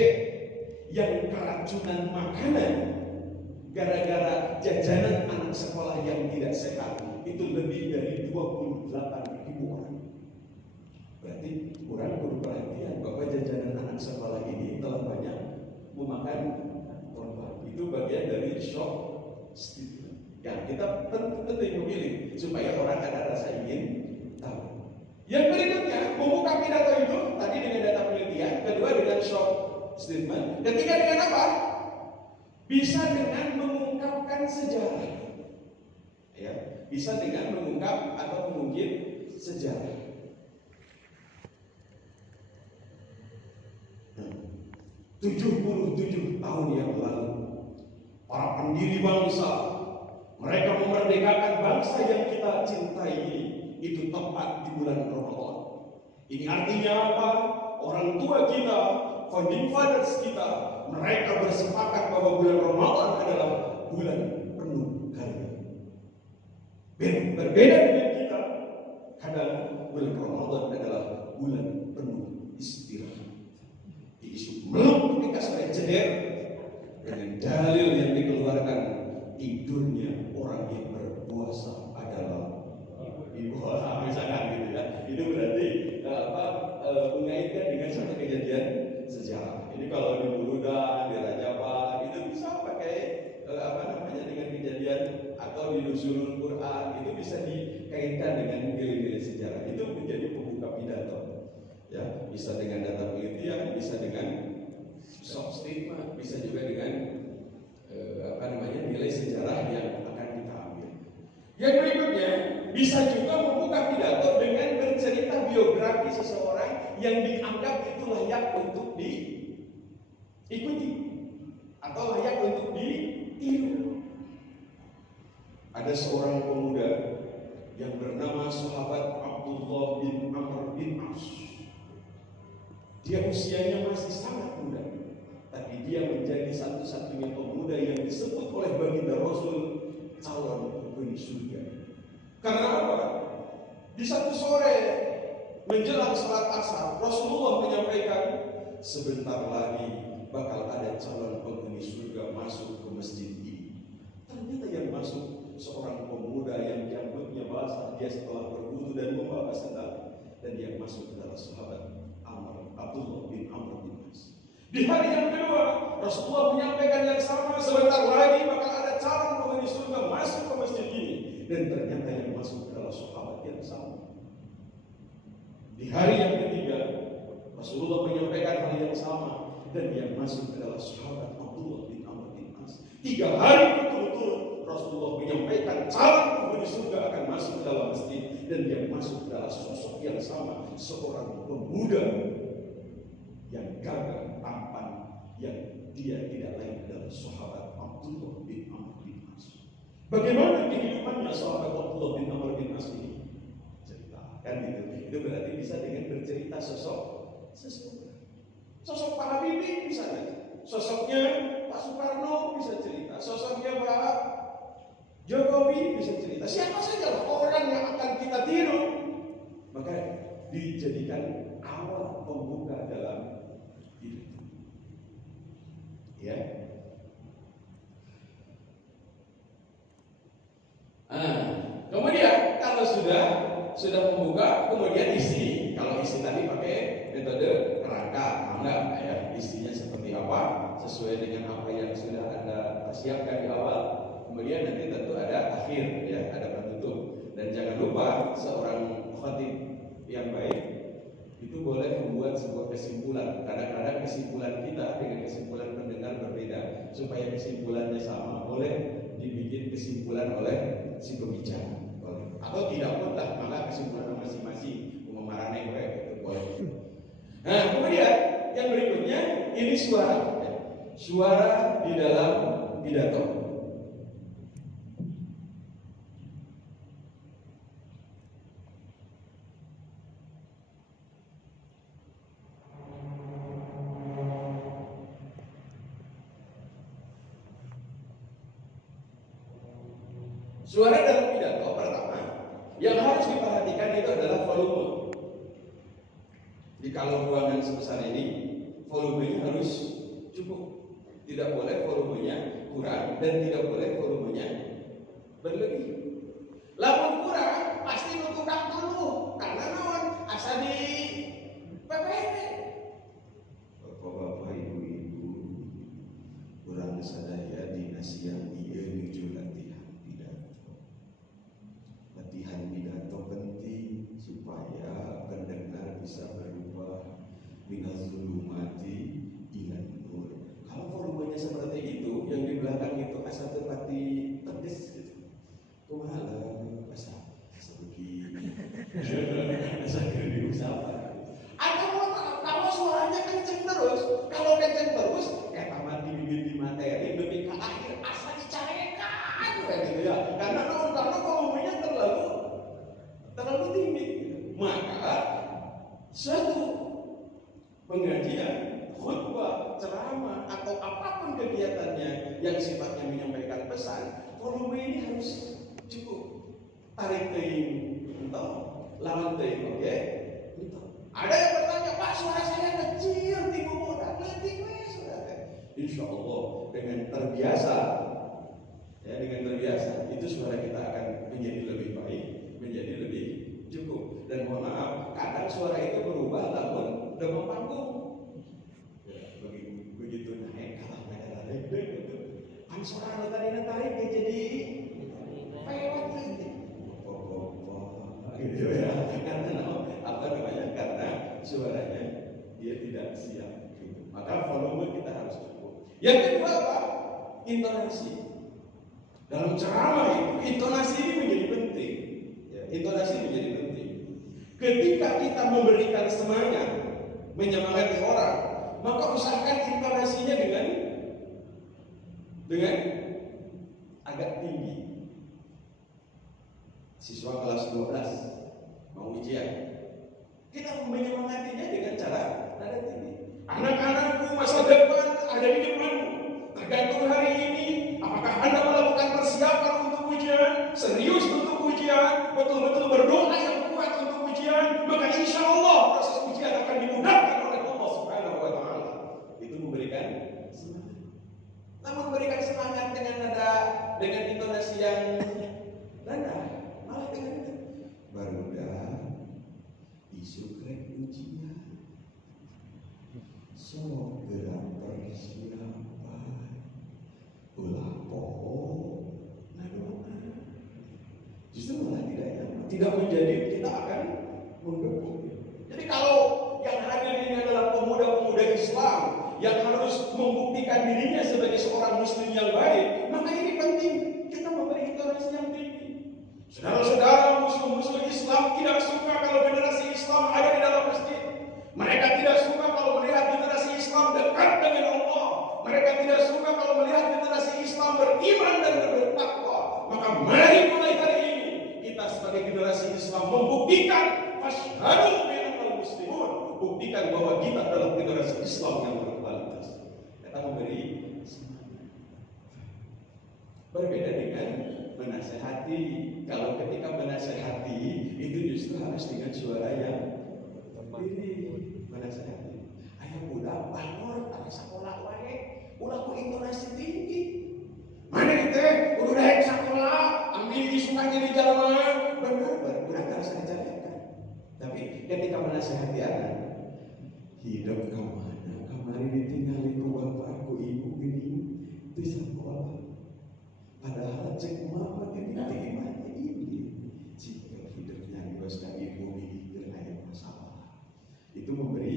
yang keracunan makanan gara-gara jajanan anak sekolah yang tidak sehat itu lebih dari 28.000 orang. Berarti kurang perhatian bahwa jajanan anak sekolah ini telah banyak memakan korban. Itu bagian dari shock statement. Yang kita penting memilih supaya orang ada rasa ingin tahu. Yang berikutnya, membuka pidato itu tadi dengan data penelitian, kedua dengan shock statement, ketiga dengan apa? Bisa dengan mengungkapkan sejarah, ya, bisa dengan mengungkap atau mengungkit sejarah. 77 tahun yang lalu, para pendiri bangsa, mereka memerdekakan bangsa yang kita cintai ini. Itu tepat di bulan Ramadan. Ini artinya apa? Orang tua kita, founding fathers kita, mereka bersepakat bahwa bulan Ramadan adalah bulan penuh karya. Berbeda dengan kita, kadang bulan Ramadan adalah bulan penuh istirahat. Diisu meluk ketika saya ceder dengan dalil yang dikeluarkan, tidurnya orang yang berpuasa adalah ibu orang, misalkan gitu ya. Itu berarti mengaitkan dengan satu kejadian sejarah. Ini kalau di Burudan, di Rajapan itu bisa pakai dengan kejadian, atau di Nuzulul Quran itu bisa dikaitkan dengan nilai-nilai sejarah. Itu menjadi pembuka pidato. Ya, bisa dengan data penelitian, bisa dengan soft statement, bisa juga dengan nilai sejarah yang akan kita ambil. Yang berikutnya, bisa juga membuka pidato dengan bercerita biografi seseorang yang dianggap itu layak untuk diikuti atau layak untuk ditiru. Ada seorang pemuda yang bernama sahabat Abdullah bin Amr bin As. Dia usianya masih sangat muda, tapi dia menjadi satu-satunya pemuda yang disebut oleh baginda Rasul calon penghuni surga. Karena apa? Di satu sore menjelang salat asar, Rasulullah menyampaikan, sebentar lagi bakal ada calon penghuni surga masuk ke masjid ini. Ternyata yang masuk seorang pemuda yang rambutnya basah, dia setelah berwudu dan membawa sendal, dan yang masuk adalah sahabat Abdullah bin Amr bin As. Di hari yang kedua, Rasulullah menyampaikan yang sama, sebentar lagi bakal ada calon penghuni surga masuk ke masjid ini, dan ternyata yang masuk adalah sahabat yang sama. Di hari yang ketiga, Rasulullah menyampaikan hal yang sama, dan yang masuk adalah sahabat Abdullah bin Amr bin As. 3 hari berturut-turut Rasulullah menyampaikan calon penghuni surga akan masuk ke dalam masjid, dan yang masuk adalah sosok yang sama, seorang pemuda yang gagah tampan, yang dia tidak lain adalah sahabat Abdullah bin Amr bin As. Bagaimana kehidupannya sahabat Abdullah bin Amr bin As ini? Cerita kan gitu. Itu berarti bisa dengan bercerita sosok Pak Habibie bisa cerita, sosoknya Pak Soekarno bisa cerita, sosoknya Pak Jokowi bisa cerita. Siapa saja orang yang akan kita tiru, maka dijadikan awal pembuka dalam hidup. Ya. Kemudian kalau sudah membuka, kemudian isi. Kalau isi tadi pakai metode kerangka, enggak ya, isinya seperti apa sesuai dengan apa yang sudah Anda persiapkan di awal. Kemudian nanti tentu ada akhir ya, ada penutup. Dan jangan lupa seorang khatib yang baik itu boleh membuat sebuah kesimpulan. Kadang-kadang kesimpulan kita dengan kesimpulan pendengar berbeda. Supaya kesimpulannya sama, boleh dibikin kesimpulan oleh si pembicara. Atau tidak pun lah, maka kesimpulan masing-masing memarane itu boleh. Nah, kemudian yang berikutnya ini suara. Suara di dalam pidato. Suara dalam pidato pertama yang harus diperhatikan itu adalah volume. Jadi kalau ruangan sebesar ini, volumenya harus cukup. Tidak boleh volumenya kurang dan tidak boleh volumenya berlebih. Lamun kurang pasti nutukan dulu karena naon asa di PPT. Bapak-bapak, ibu-ibu, kurang sadaya dinasti yang ieu nuju latihan pidato penting supaya pendengar bisa berubah minaz zulumati ilan nur. Kalau volumenya seperti itu, yang di belakang itu asa terpati pedes gitu. Kumaha asa begini. Asa gede usaha. Atau kalau suaranya kenceng terus, kalau kenceng terus, tamat di bibir di materi, lebih ke akhir asa dicarekan gitu ya. Karena volumenya terlalu tinggi. Maka suatu pengajian, khutbah, ceramah atau apapun kegiatannya yang sifatnya menyampaikan pesan, volume ini harus cukup. Tarik teuing entah, lawan teuing, oke? Ada yang bertanya, Pak, suara saya kecil, tipe muda, letik sudah. Insya Allah dengan terbiasa, itu suara kita akan menjadi lebih baik, menjadi lebih cukup. Dan mohon maaf, kadang suara itu berubah namun demam panggung. Ya, begitu naik kalah naik gitu. Kan suara tadi tarik dia jadi pewat gitu. Gitu ya. Karena suaranya dia tidak siap gitu. Maka volume kita harus cukup. Yang kedua apa? Intonasi. Dalam ceramah itu intonasi ini menjadi penting. Ya, intonasi menjadi penting. Ketika kita memberikan semangat, menyemangati orang, maka usahakan intonasinya dengan agak tinggi. Siswa kelas 12 mau ujian, kita menyemangatinya dengan cara nada tinggi. Anak-anakku masa depan ada di depan semangat. Namun memberikan semangat dengan intonasi yang rendah, malah dengan barudak isu krek ujian, segera persiapan, ulah pohon, nadoa. Justru malah tidak menjadi kita akan menggebuk. Jadi kalau yang hadir ini adalah pemuda-pemuda Islam yang harus membuktikan dirinya sebagai seorang muslim yang baik, maka ini penting kita memberi intonasi yang tinggi. Saudara-saudara, muslim Islam tidak suka kalau generasi Islam ada di dalam masjid. Mereka tidak suka kalau melihat generasi Islam dekat dengan Allah. Mereka tidak suka kalau melihat generasi Islam beriman dan bertakwa. Maka mari mulai hari ini kita sebagai generasi Islam membuktikan asyhadu bi annal muslimun, buktikan bahwa kita adalah generasi Islam yang berkualitas. Kita memberi semangat. Berbeda dengan menasehati. Kalau ketika menasehati itu justru harus dengan suara yang ini menasehati. Ayo budak bangun, tak sekolah wae, ulah ku intonasi tinggi. Mana kita udah naik sekolah, ambil isukannya di jalan, benar harus dijalankan. Tapi ketika menasehati anak, hidup kemana? Kemarin ditinggalin ku bapak, ku ibu ini di sekolah. Padahal cek mama ini jika hidupnya bos dan ibu mikir ada masalah, itu memberi.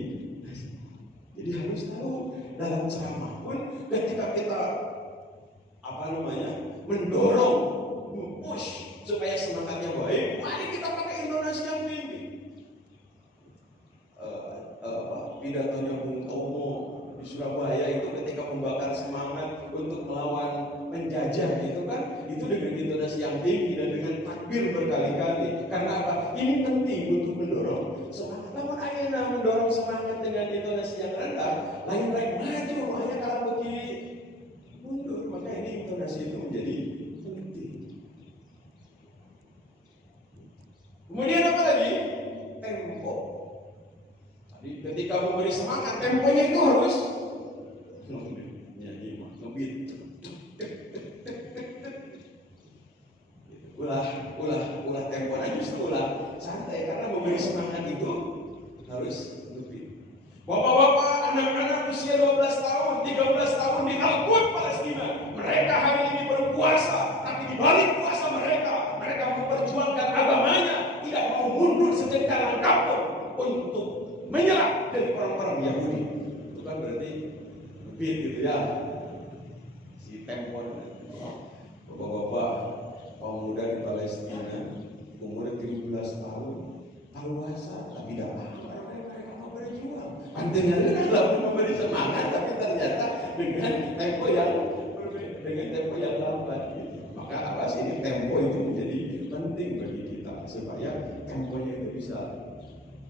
Jadi harus tahu dalam ceramah pun ketika kita mendorong, push supaya semangatnya baik, mari kita pakai intonasi yang tinggi. Pidatonya Bung Tomo di Surabaya itu ketika membakar semangat untuk melawan penjajah itu kan, itu dengan intonasi yang tinggi dan dengan takbir berkali-kali. Karena apa? Ini penting untuk mendorong semangat. Namun ayeuna mendorong semangat dengan intonasi yang rendah, lain-lain maju, hanya kalau begini mundur. Maka ini intonasi itu menjadi penting. Kemudian apa lagi? Tempo. Tadi ketika memberi semangat, temponya itu harus nyanyi, ngebit. Ulah tempo aja, justru ulah santai, karena memberi semangat itu harus lebih. Bapak-bapak, anak-anak usia 12 tahun, 13 tahun di Al-Quds Palestina, mereka hari ini berpuasa, tapi di balik puasa mereka memperjuangkan agamanya, tidak mau mundur sejengkal langkah pun untuk menyerah dari orang-orang Yahudi. Itu kan berarti lebih gitu ya, si tempo. Bapak-bapak, kaum muda di Palestina umur 17 tahun, puasa tapi tidak apa-apa, mereka mau berjuang. Pandangannya adalah memberi semangat, tapi ternyata dengan tempo yang lambat. Maka apa sih ini, tempo itu menjadi penting bagi kita supaya temponya itu bisa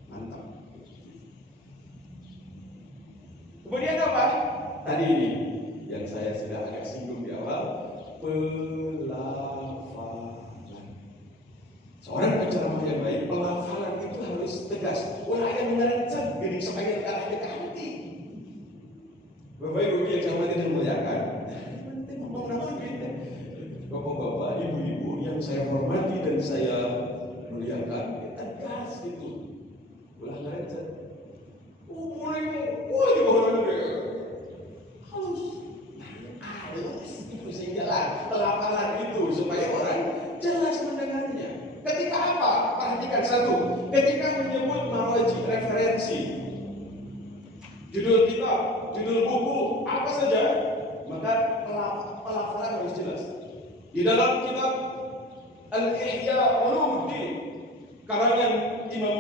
mantap. Kemudian apa? Tadi ini yang saya sudah agak singgung di awal, pelafalan. Seorang penceramah yang baik, pelafalan itu harus tegas. Ulah yang merencet gini supaya kalahnya kanti. Bapak Ibu yang sama tidak muliakan. Penting ngomong nama gitu. Bapak-bapak, ibu-ibu yang saya hormati dan saya muliakan, tegas gitu. Ulah merencet. Itu sehingga pelafalan itu supaya orang jelas mendengarnya. Ketika apa? Perhatikan satu. Ketika menyebut maroji, referensi, judul kitab, judul buku, apa saja, maka pelafalan harus jelas. Di dalam kitab Al-Ihya Ulumuddin karangan Imam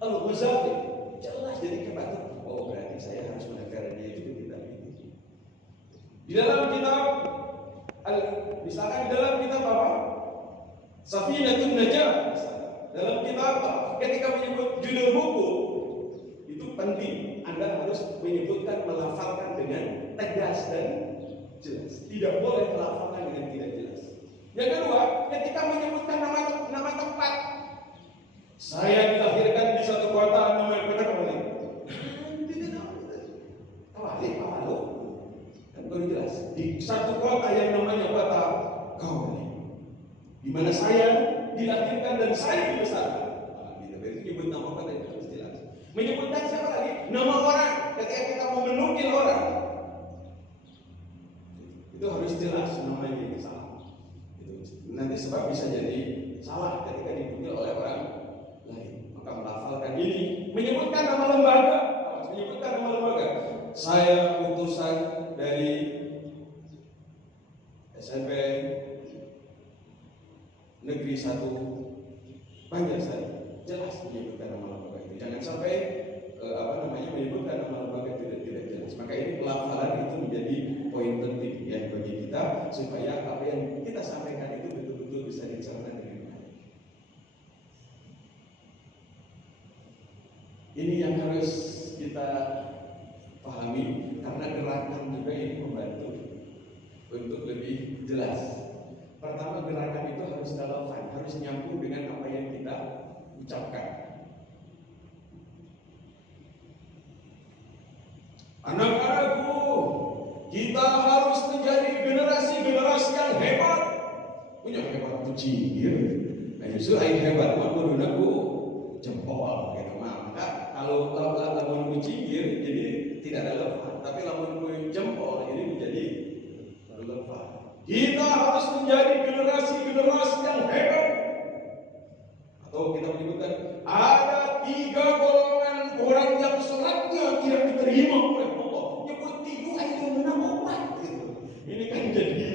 Al-Ghazali, jelas jadi kebatuk. Oh, berarti saya harus menekannya itu kitab ini. Di dalam kitab misalkan di dalam kitab apa? Safinatun Najah. Dalam kitab apa? Ketika menyebut judul buku, itu penting. Anda harus menyebutkan, melafalkan dengan tegas dan jelas. Tidak boleh melafalkan dengan tidak jelas. Yang kedua, ketika menyebutkan nama tempat. Saya dilahirkan di satu kota namanya Kawali. Kawali, Palu. baru jelas. Di satu kota yang namanya kota Kauli, di mana saya dilahirkan dan saya dibesarkan. Berarti nyebut nama kota itu harus jelas. Menyebutkan siapa lagi? Nama orang. Ketika kita mau menukil orang, itu harus jelas namanya yang salah. Nanti sebab bisa jadi salah ketika dipanggil oleh orang lain. Maka melafalkan ini, menyebutkan nama lembaga, menyebutkan nama lembaga. Saya utusan dari SMP Negeri 1 Banjarsari. Jelas menyebutkan nama lembaga itu. Jangan sampai menyebutkan nama lembaga tidak jelas. Maka ini pelafalan itu menjadi poin penting ya bagi kita supaya apa yang kita sampaikan itu betul-betul bisa dicerna dengan baik. Ini yang harus kita pahami karena gerakan juga ini membantu untuk lebih jelas. Pertama, gerakan itu harus relevan, harus nyambung dengan apa yang kita ucapkan. Anak-anakku, kita harus menjadi generasi-generasi yang hebat. Punya hebat itu cingir. Nah, justru yang hebat mah kudunaku jempol gitu mah. Maka kalau lamun cingir jadi tidak relevan, tapi lamun jempol ini menjadi relevan. Kita harus menjadi generasi-generasi yang hebat. Atau kita menyebutkan ada 3 golongan orang yang sholatnya tidak diterima oleh Allah. Nyebut 3 aja menang 4 gitu. Ini kan jadi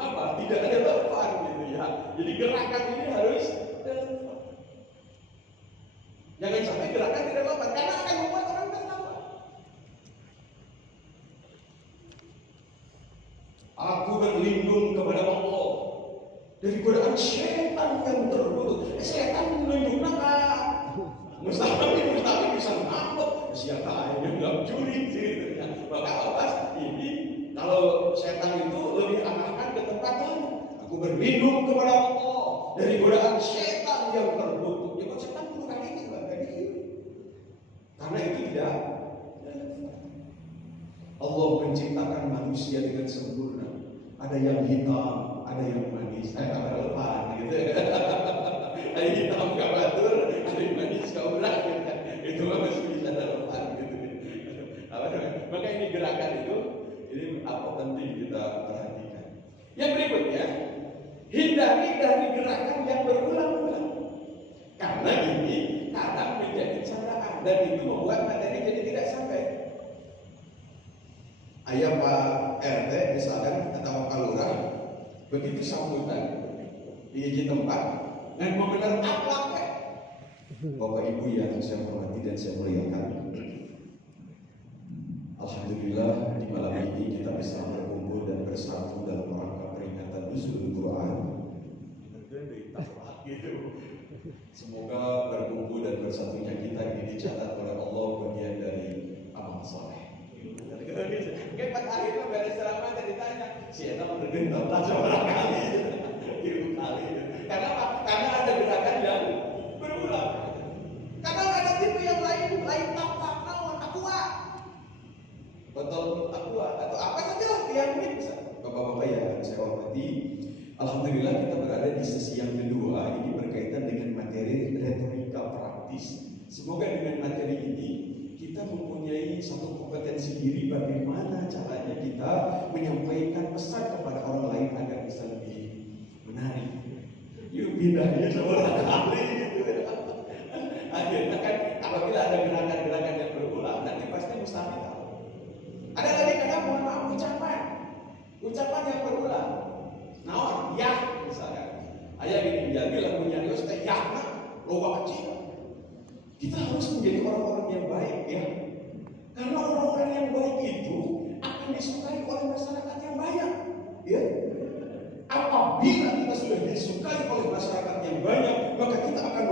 apa? Tidak ada relevan gitu ya. Jadi gerakan ini harus relevan. Jangan sampai gerakan tidak relevan karena akan membuat orang tertawa. Aku berlindung kepada Allah dari godaan setan yang terkutuk. Setan menunjukkan mustahil bisa ngambek. Siapa yang nggak curi gitu ya. Maka awas ini kalau setan itu lebih arahkan ke tempat lain. Aku berlindung kepada Allah dari godaan setan yang terkutuk. Ya kok setan bukan ini ini. Karena itu tidak. Allah menciptakan manusia dengan sempurna. Ada yang hitam, ada yang manis, ada relevan gitu. Ada hitam gak batur, ada yang manis gak ulang gitu. Itu masih bisa relevan gitu. Maka ini gerakan itu ini apa penting kita perhatikan. Yang berikutnya, hindari dari gerakan yang berulang-ulang. Karena ini kadang menjadi candaan dan itu membuat materi jadi tidak sampai. Ayah Pak RT misalkan atau Pak Lurah begitu sambutan di tempat dan membenar akhlak. Bapak Ibu yang saya hormati dan saya muliakan, alhamdulillah di malam ini kita bisa berkumpul dan bersatu dalam rangka peringatan Nuzulul Quran. Semoga berkumpul dan bersatunya kita ini dicatat oleh Allah bagian dari amal saleh. Kayak pas akhirnya beres ceramah tadi ditanya, si Eta mau bergendam baca berapa kali? 10 kali. Karena apa? Karena ada gerakan yang berulang. Karena ada tipe yang lain tampak naon aqua. Betul aqua atau apa saja lah yang bisa. Bapak-bapak yang saya hormati, alhamdulillah kita berada di sesi yang kedua ini berkaitan dengan materi retorika praktis. Semoga dengan materi ini kita mempunyai satu kompetensi diri bagaimana caranya kita menyampaikan pesan kepada orang lain agar bisa lebih menarik. Yuk pindahnya seorang kali gitu. Akhirnya kan apabila ada gerakan-gerakan yang berulang nanti pasti mustahil tahu. Ada lagi kadang mohon maaf ucapan yang berulang. Naon ya misalkan. Ayah gini jadi lagunya Rios teh ya loba kecil. Kita harus menjadi orang-orang yang baik ya. Karena orang-orang yang baik itu akan disukai oleh masyarakat yang banyak. Ya. Apabila kita sudah disukai oleh masyarakat yang banyak, maka kita akan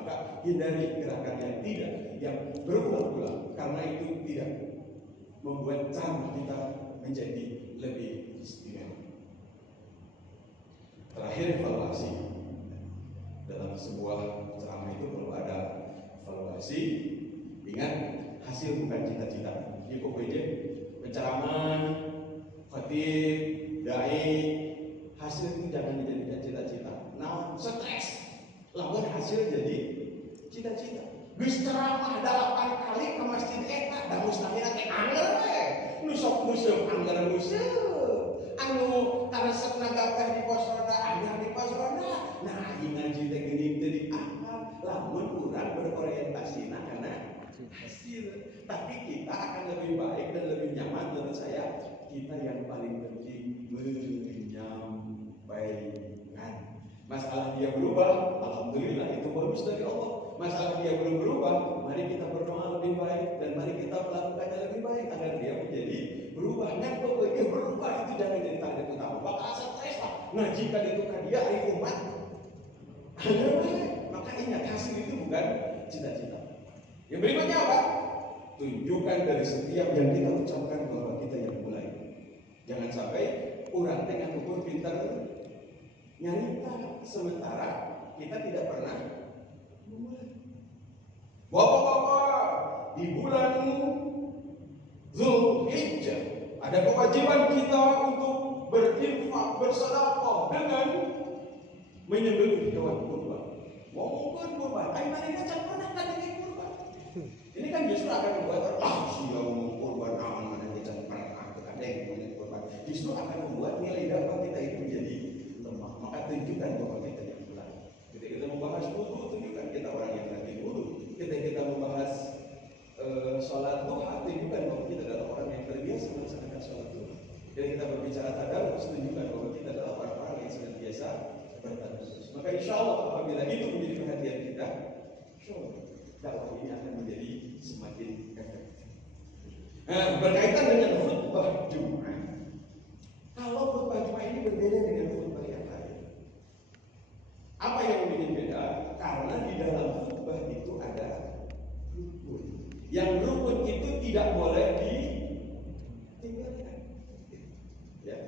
Maka hindari gerakan yang berulang-ulang, karena itu tidak membuat ceramah kita menjadi lebih istimewa. Terakhir, evaluasi. Dalam sebuah ceramah itu perlu ada evaluasi. Ingat, hasil bukan cita-cita. Ini pokoknya penceramah, khatib, dai, hasil itu jangan dijadikan cita-cita. Nah, stres. Lawan hasil jadi cita-cita. Geus ceramah 8 kali ke masjid eta, da mustamina teh anger we. Nu sok museuh anger museuh. Anu karesepna gapeh di pos roda anyar di pos roda. Nah, ieu ngaji teh geuning teu diangkat. Lamun urang berorientasina kana hasil. Tapi kita akan lebih baik dan lebih nyaman menurut saya. Kita yang paling penting menyampaikan. Masalah dia berubah, alhamdulillah itu bonus dari Allah. Masalah dia belum berubah, mari kita berdoa lebih baik dan mari kita melakukannya lebih baik agar dia menjadi berubah. Nah, pokoknya berubah itu jangan jadi target utama. Bakal stres lah. Ngajikan itu kan dia hari umat. Maka ingat, hasil itu bukan cita-cita. Yang berikutnya apa? Tunjukkan dari setiap yang kita ucapkan bahwa kita yang mulai. Jangan sampai orang tengah ukur pintar nyarita, sementara kita tidak pernah memulai. Bapak-bapak, di bulan Zulhijjah ada kewajiban kita untuk berinfak, bersedekah dengan menyembelih hewan kurban. Mau kurban, ayo mereka jangan pernah tadi kurban. Ini kan justru akan membuat siapa mau kurban mana kita pernah ada yang punya kurban. Justru akan membuat nilai dakwah kita itu menjadi lemah. Maka tunjukkan bahwa kita yang mulai. Ketika kita membahas wudu, tunjukkan kita orang yang rajin wudu. Ketika kita membahas sholat duha, tunjukkan bahwa kita adalah orang yang terbiasa melaksanakan sholat duha. Ketika kita berbicara tadarus, tunjukkan bahwa kita adalah orang-orang yang senantiasa bertadarus. Maka insya Allah apabila itu menjadi perhatian kita, insya Allah dakwah ini akan menjadi semakin efektif. Nah, berkaitan dengan khutbah Jumat. Kalau khutbah Jumat ini berbeda dengan khutbah yang lain. Apa yang membuat beda? Karena di dalam khutbah itu ada rukun. Yang rukun itu tidak boleh ditinggalkan. Ya.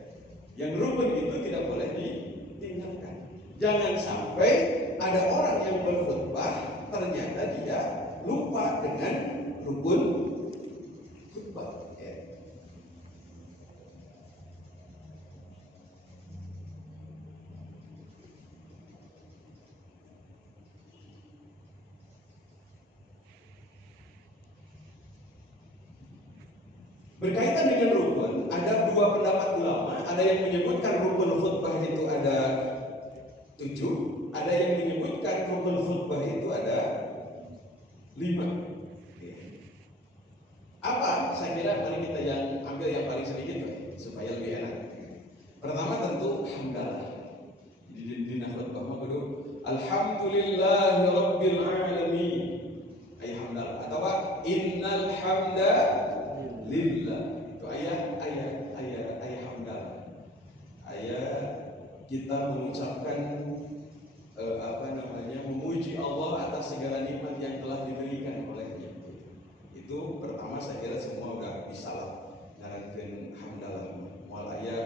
Yang rukun itu tidak boleh ditinggalkan. Jangan sampai ada orang yang berkhutbah ternyata dia lupa dengan rukun khutbah. Ya. Berkaitan dengan rukun, ada dua pendapat ulama. Ada yang menyebutkan rukun khutbah itu ada 7, ada yang menyebutkan rukun khutbah itu ada 5. Apa? Saya kira mari kita yang ambil yang paling sedikit supaya lebih enak. Pertama tentu hamdalah. Di khutbah kudu alhamdulillahi rabbil alamin. Ayat hamdalah atau innal hamda lillah. Itu ayat hamdalah. Ayat kita mengucapkan memuji Allah atas segala nikmat yang telah diberikan olehnya. Itu pertama saya kira semua udah bisa lah ngarankeun hamdalah. Moal aya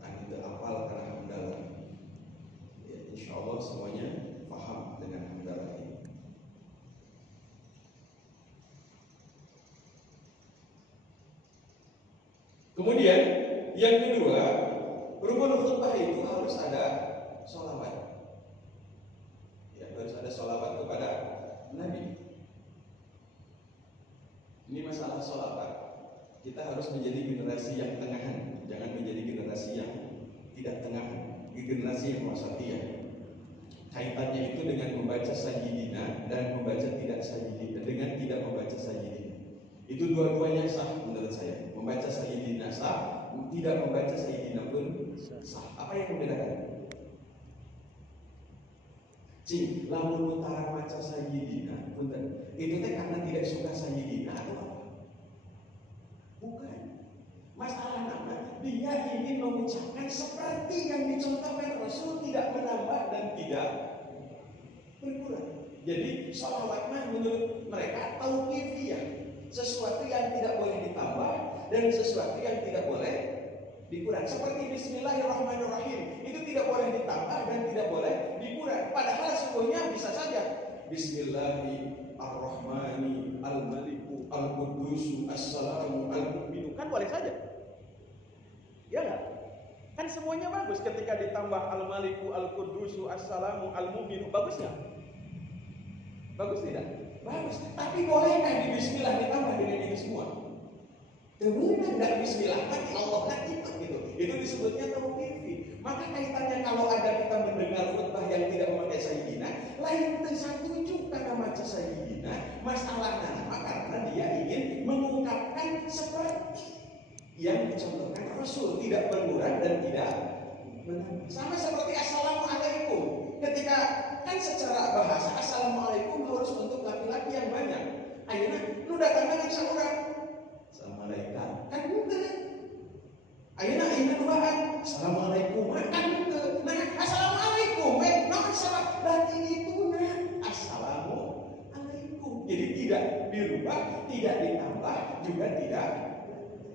anu teu apal kana hamdalah. Ya, insyaallah semuanya paham dengan hamdalah ini. Kemudian yang kedua, rukun khutbah itu harus ada sholawat. Ya, harus ada sholawat kepada Nabi. Ini masalah sholawat. Kita harus menjadi generasi yang tengahan, jangan menjadi generasi yang tidak tengahan, generasi yang wasatiyah. Kaitannya itu dengan membaca sayyidina dan membaca tidak sayyidina, dengan tidak membaca sayyidina. Itu dua-duanya sah menurut saya. Membaca sayyidina sah, tidak membaca sayyidina pun sah. Apa yang membedakan? Cing, lamun utara maca sayyidina, punten. Itu teh karena tidak suka sayyidina atau apa? Bukan. Masalah nama, dia ingin mengucapkan seperti yang dicontohkan Rasul, tidak menambah dan tidak berkurang. Jadi sholawat mah menurut mereka tauqifiyah, sesuatu yang tidak boleh ditambah dan sesuatu yang tidak boleh dikurangi. Seperti Bismillahirrahmanirrahim, itu tidak boleh ditambah dan tidak boleh dikurangi. Padahal sesungguhnya bisa saja Bismillahirrahmanirrahim, Al-Maliku, Al-Qudusu, As-Salamu, Al-Mu'minu, kan boleh saja. Ya nggak? Kan semuanya bagus ketika ditambah Al-Maliku, Al-Qudusu, As-Salamu, Al-Mu'minu, bagus nggak? Bagus tidak? Bagus. Tapi bolehkah di Bismillah ditambah dengan ini semua? Kemudian dari Bismillah kan Allah kan itu gitu. Itu disebutnya tauqifi. Maka kaitannya kalau ada kita mendengar khutbah yang tidak memakai sayyidina, lain setuju karena maca sayyidina, masalahnya apa? Karena dia ingin mengungkapkan seperti yang dicontohkan Rasul, tidak berkurang dan tidak menambah. Sama seperti Assalamualaikum. Ketika kan secara bahasa Assalamualaikum harus untuk laki-laki yang banyak. Akhirnya lu datang dengan seorang Assalamualaikum, kan bener. Akhirnya doaan Assalamualaikum, kan bener. Nah Assalamualaikum, nah salah. Dan ini itu Assalamualaikum. Jadi tidak dirubah, tidak ditambah, juga tidak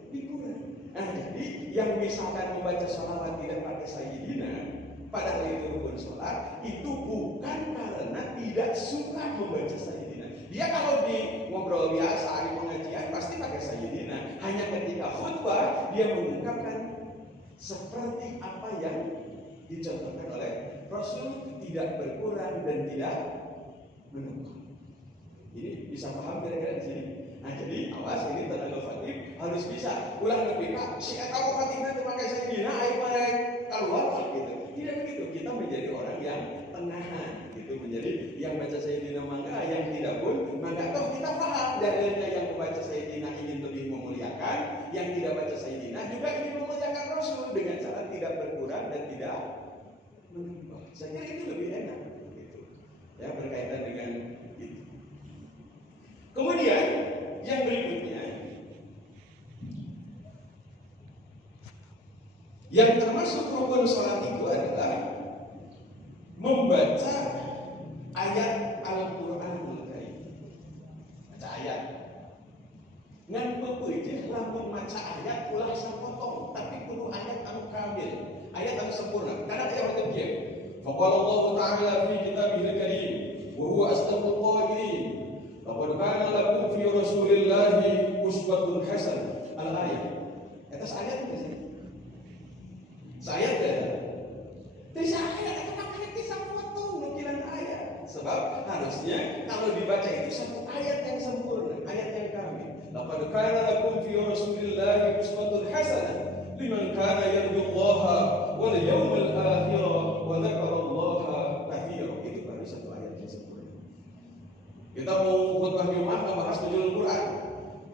dikurangi. Nah jadi yang misalkan membaca sholawat tidak pakai sayyidina, padahal itu rukun sholat, itu bukan karena tidak suka membaca sayyidina. Dia kalau di ngobrol biasa, di pengajian pasti pakai sayyidina. Hanya ketika khutbah dia mengungkapkan seperti apa yang dicontohkan oleh Rasul, tidak berkurang dan tidak menambah. Ini bisa paham kira-kira di sini. Nah jadi awas ini tenaga khatib harus bisa ulang lebih kak. Si kamu khatibnya pakai sayyidina, ayo mana keluar gitu. Tidak begitu. Kita menjadi orang yang tenahan, gitu. Menjadi yang baca sayyidina mangga, yang tidak pun mangga. Toh kita paham dalilnya yang membaca sayyidina ingin lebih memuliakan, yang tidak baca sayyidina juga ingin memuliakan Rasul dengan cara tidak berkurang dan tidak menambah. Saya kira itu lebih enak, gitu. Ya berkaitan dengan itu. Kemudian yang berikutnya, yang termasuk rukun sholat itu adalah membaca ayat Al-Quranul Karim. Baca ayat. Ngan pepuji lamun maca ayat ulah sapotong, tapi kudu ayat anu kamil, ayat anu sempurna. Karena dia waktu dia. Faqala Allah Ta'ala fi kitabihil karim, wa huwa asdaqul qailin. Laqad kana lakum fi Rasulillahi uswatun hasanah. Al-ayat. Atas ayat di sini. Saya tidak. Bisa ayat itu makanya bisa potong nukilan ayat. Sebab harusnya kalau dibaca itu satu ayat yang sempurna, ayat yang kamil. Laqad kana lakum fi Rasulillahi uswatun hasanah liman kana yarjullaha wal yawmal akhir wa dzakarallaha katsiran. Itu baru satu ayat yang sempurna. Kita mau khutbah Jumat membahas nuzul Quran.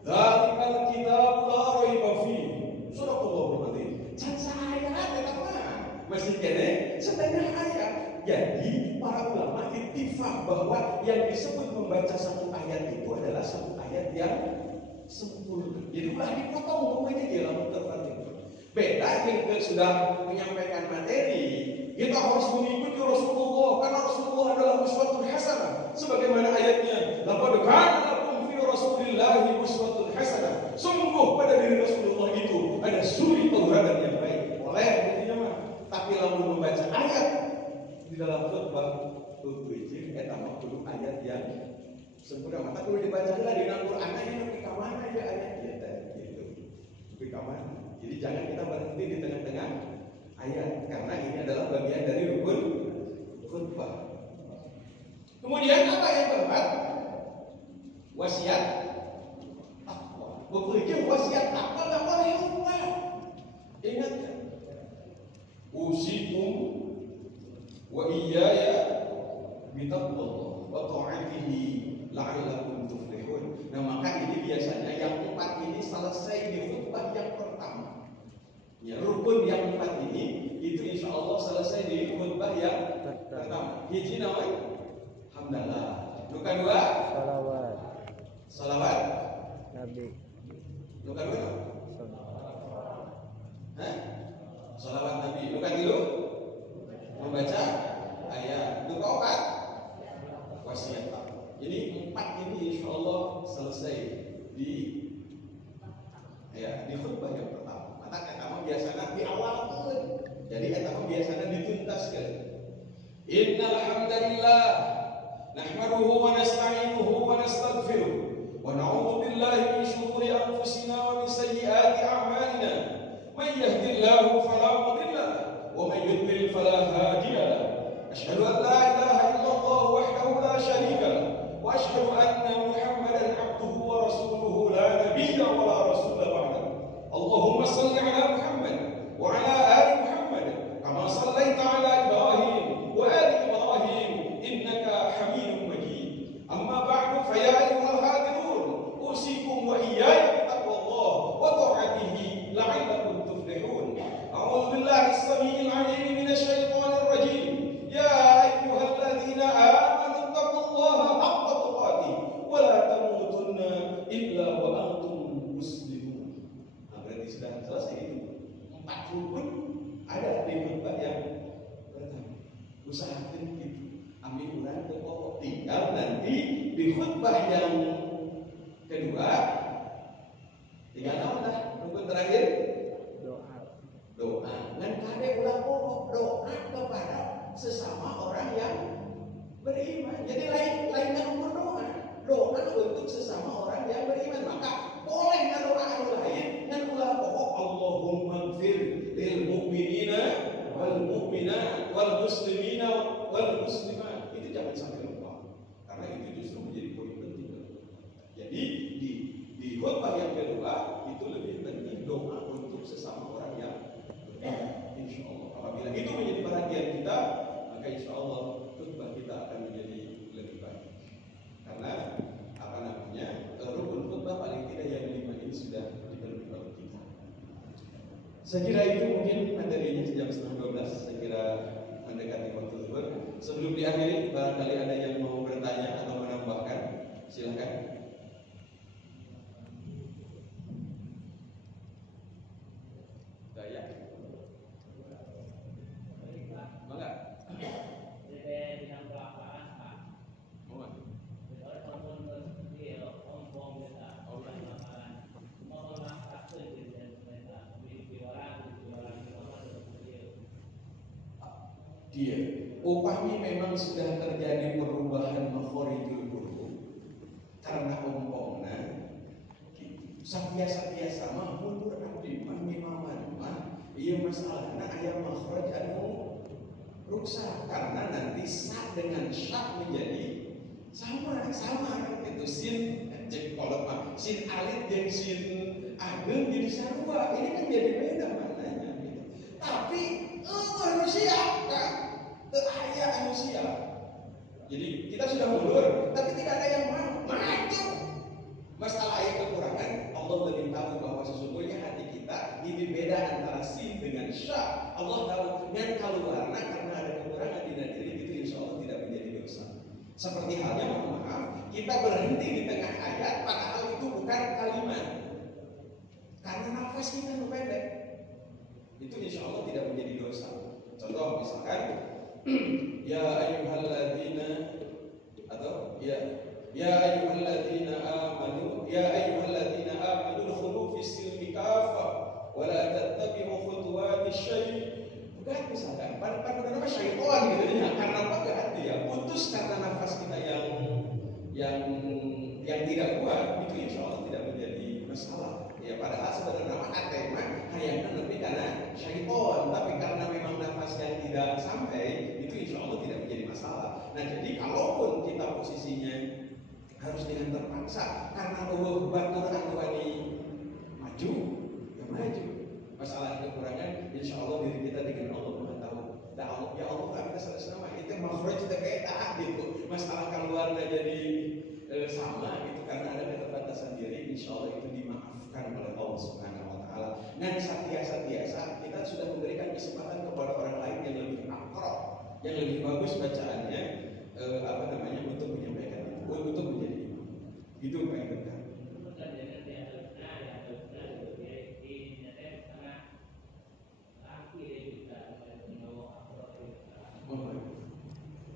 Dzalikal kitab la raiba fihi. Surahul Al-Azim. Masih kene setengah ayat. Jadi para ulama ittifaq bahwa yang disebut membaca satu ayat itu adalah satu ayat yang sempurna. Jadi ulah dipotong pokoknya di dalam tertentu. Beda yang sudah menyampaikan materi, kita harus mengikuti Rasulullah karena Rasulullah adalah uswatun hasanah. Sebagaimana ayatnya, laqad kana lakum fi Rasulillahi uswatun hasanah. Sungguh pada diri Rasulullah itu ada suri tauladan yang baik. Boleh tapi lalu membaca ayat di dalam khutbah berbiji, mah kudu ayat yang sempurna. Maka perlu dibaca lah di dalam Quran ini lebih kamana ya ayatnya gitu. Lebih kamana. Jadi jangan kita berhenti di tengah-tengah ayat karena ini adalah bagian dari rukun khutbah. Kemudian apa yang keempat? Wasiat. Berbiji wasiat apa enggak boleh lupa. Ingat ya. Usikum wa iyaya bitaqwallah wa ta'atihi la'allakum tuflihun. Nah maka ini biasanya yang empat ini selesai di khutbah yang pertama. Ya rukun yang empat ini itu insya Allah selesai di khutbah yang pertama. Hiji namanya hamdalah. Yang kedua salawat Nabi. Yang kedua salawat Nabi. Luka dulu membaca ayat. Luka opat wasiat. Innal hamdalillah nahmaduhu wa nasta'inuhu wa nastaghfiruh wa na'udzu billahi min shururi anfusina wa min sayyiati a'malina. May yahdihillahu fala mudilla lahu wa may yudlil fala hadiya lahu. Asyhadu an la ilaha illallah wahdahu la syarika lahu wa asyhadu anna Muhammadan 'abduhu wa rasuluhu la nabiyya wa la rasula ba'dahu. Allahumma shalli 'ala Muhammad wa 'ala ali Muhammad kama shallaita 'ala Ibrahim wa ali Ibrahim innaka Hamidum Majid. Amma ba'du fa ya ayyuhal hadirun usikum wa iyaya bittaqwallah wa ta'atihi la'allakum tuflihun. A'udzu billahi as-sami'il 'alim minasy syaithanir rajim. Ya ayyuhalladzina amanu taqullaha haqqa tuqatih wa la tamutunna illa wa antum muslimun. Nah, berarti sudah selesai itu. 4 rukun ada di khutbah yang pertama. Usahakan gitu. Ambil ulang ke pokok. Tinggal nanti di khutbah yang kedua tinggal apa dah? Rukun terakhir doa. Dan kade ulang pokok doa kepada sesama orang yang beriman. Jadi lain ukur doa. Doa untuk sesama orang yang beriman. Maka boleh doa lain dan ulah pokok Allahumma ighfir lil mu'minina wal mu'minat wal muslimina wal muslimat. Itu jangan sampai lupa. Karena itu justru menjadi poin penting. Jadi di khutbah yang kedua itu lebih penting doa untuk sesama orang yang beriman. Insyaallah. Apabila itu menjadi perhatian kita, maka insyaallah khutbah kita akan menjadi lebih baik. Karena rukun khutbah paling tidak yang 5 ini sudah dipenuhi oleh kita. Saya kira itu mungkin materinya jam 11:30. Saya kira mendekati waktu zuhur. Sebelum diakhiri, barangkali ada yang mau bertanya atau menambahkan, silakan. Daya. Bangga. Dia upami memang sudah terjadi perubahan makhorijul huruf karena ompongna sabiasa mah mundur abdi mah mimaman mah ieu masalahna aya makhraj anu ruksa karena nanti sa dengan sya menjadi sama itu sin cek kolot mah sin alif jeung sin ageng jadi sarua ini kan jadi beda maknanya gitu. Tapi manusia aya manusia. Jadi kita sudah mundur, tapi tidak ada yang maju. Masalah ayat kekurangan, Allah lebih tahu bahwa sesungguhnya hati kita ini beda antara sin dengan sya. Allah tahu yang keluarnya karena ada kekurangan di diri itu insya Allah tidak menjadi dosa. Seperti halnya mohon maaf, kita berhenti di tengah ayat padahal itu bukan kalimat. Karena nafas kita pendek. Itu insya Allah tidak menjadi dosa. Contoh misalkan ya ayyuhalladzina atau ya ayyuhalladzina amanu dukhulu fis silmi kafah wa la tattabi'u khutuwatis syaitan. Bukan misalkan pada nama syaitan gitu ya. Karena apa enggak ada ya putus karena nafas kita yang tidak kuat itu insya Allah tidak menjadi masalah. Ya padahal sebenarnya nama atema hayangna lebih karena syaitan, tapi karena memang nafas yang tidak sampai itu insya Allah tidak menjadi masalah. Nah jadi kalaupun kita posisinya harus dengan terpaksa karena batur atuani maju, ya maju. Masalah kekurangan, insya Allah diri kita dengan Allah Maha tahu. Ya Allah kita salah nama itu makhraj beda gitu. Masalah keluarnya jadi sama itu karena ada keterbatasan diri, insya Allah itu dimaafkan oleh Allah Subhanahu Wa Taala. Dan biasa kita sudah memberikan kesempatan kepada orang lain yang lebih akrab, yang lebih bagus bacaannya, untuk menyampaikan itu, untuk menjadi imam. Itu yang benar.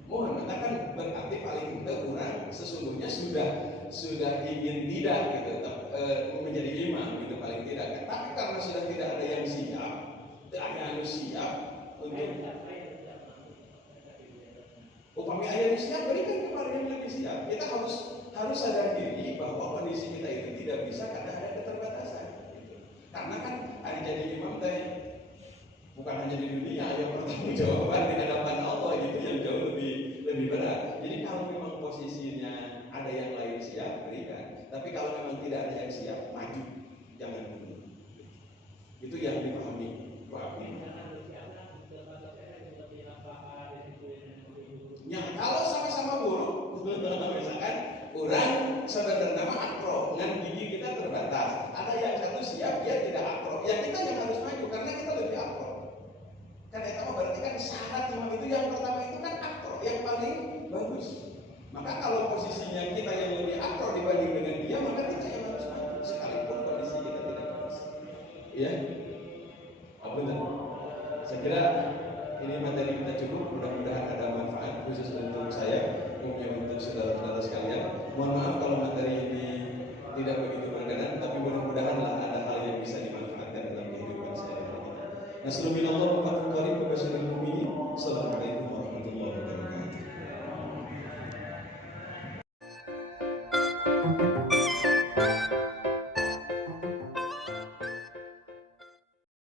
Mohon katakan berarti paling tidak kurang sesungguhnya sudah ingin tidak gitu menjadi imam gitu paling tidak. Tapi karena sudah tidak ada yang siap, tidak ada yang siap untuk upami ayah siap, berikan kepada yang lebih siap. Kita harus sadar diri bahwa kondisi kita itu tidak bisa karena ada keterbatasan. Gitu. Karena kan ada jadi imam tadi bukan hanya di dunia, yang bertanggung di hadapan Allah gitu yang jauh lebih berat. Jadi kalau memang posisinya ada yang lain siap, berikan. Tapi kalau memang tidak ada yang siap, maju, jangan mundur. Itu yang dipahami. Ya, kalau sama-sama buruk, misalkan orang sebenarnya akro, dengan gigi kita terbatas. Ada yang satu siap, dia tidak akro. Ya kita yang harus maju karena kita lebih akro. Kan itu berarti kan syarat imam itu yang pertama itu kan akro, yang paling bagus. Maka kalau posisinya kita yang lebih akro dibanding dengan dia, maka kita yang harus maju sekalipun kondisi kita tidak bagus. Ya, apa benar? Saya kira ini materi kita cukup. Mudah-mudahan ada manfaat khusus untuk saya, umumnya untuk saudara-saudara sekalian.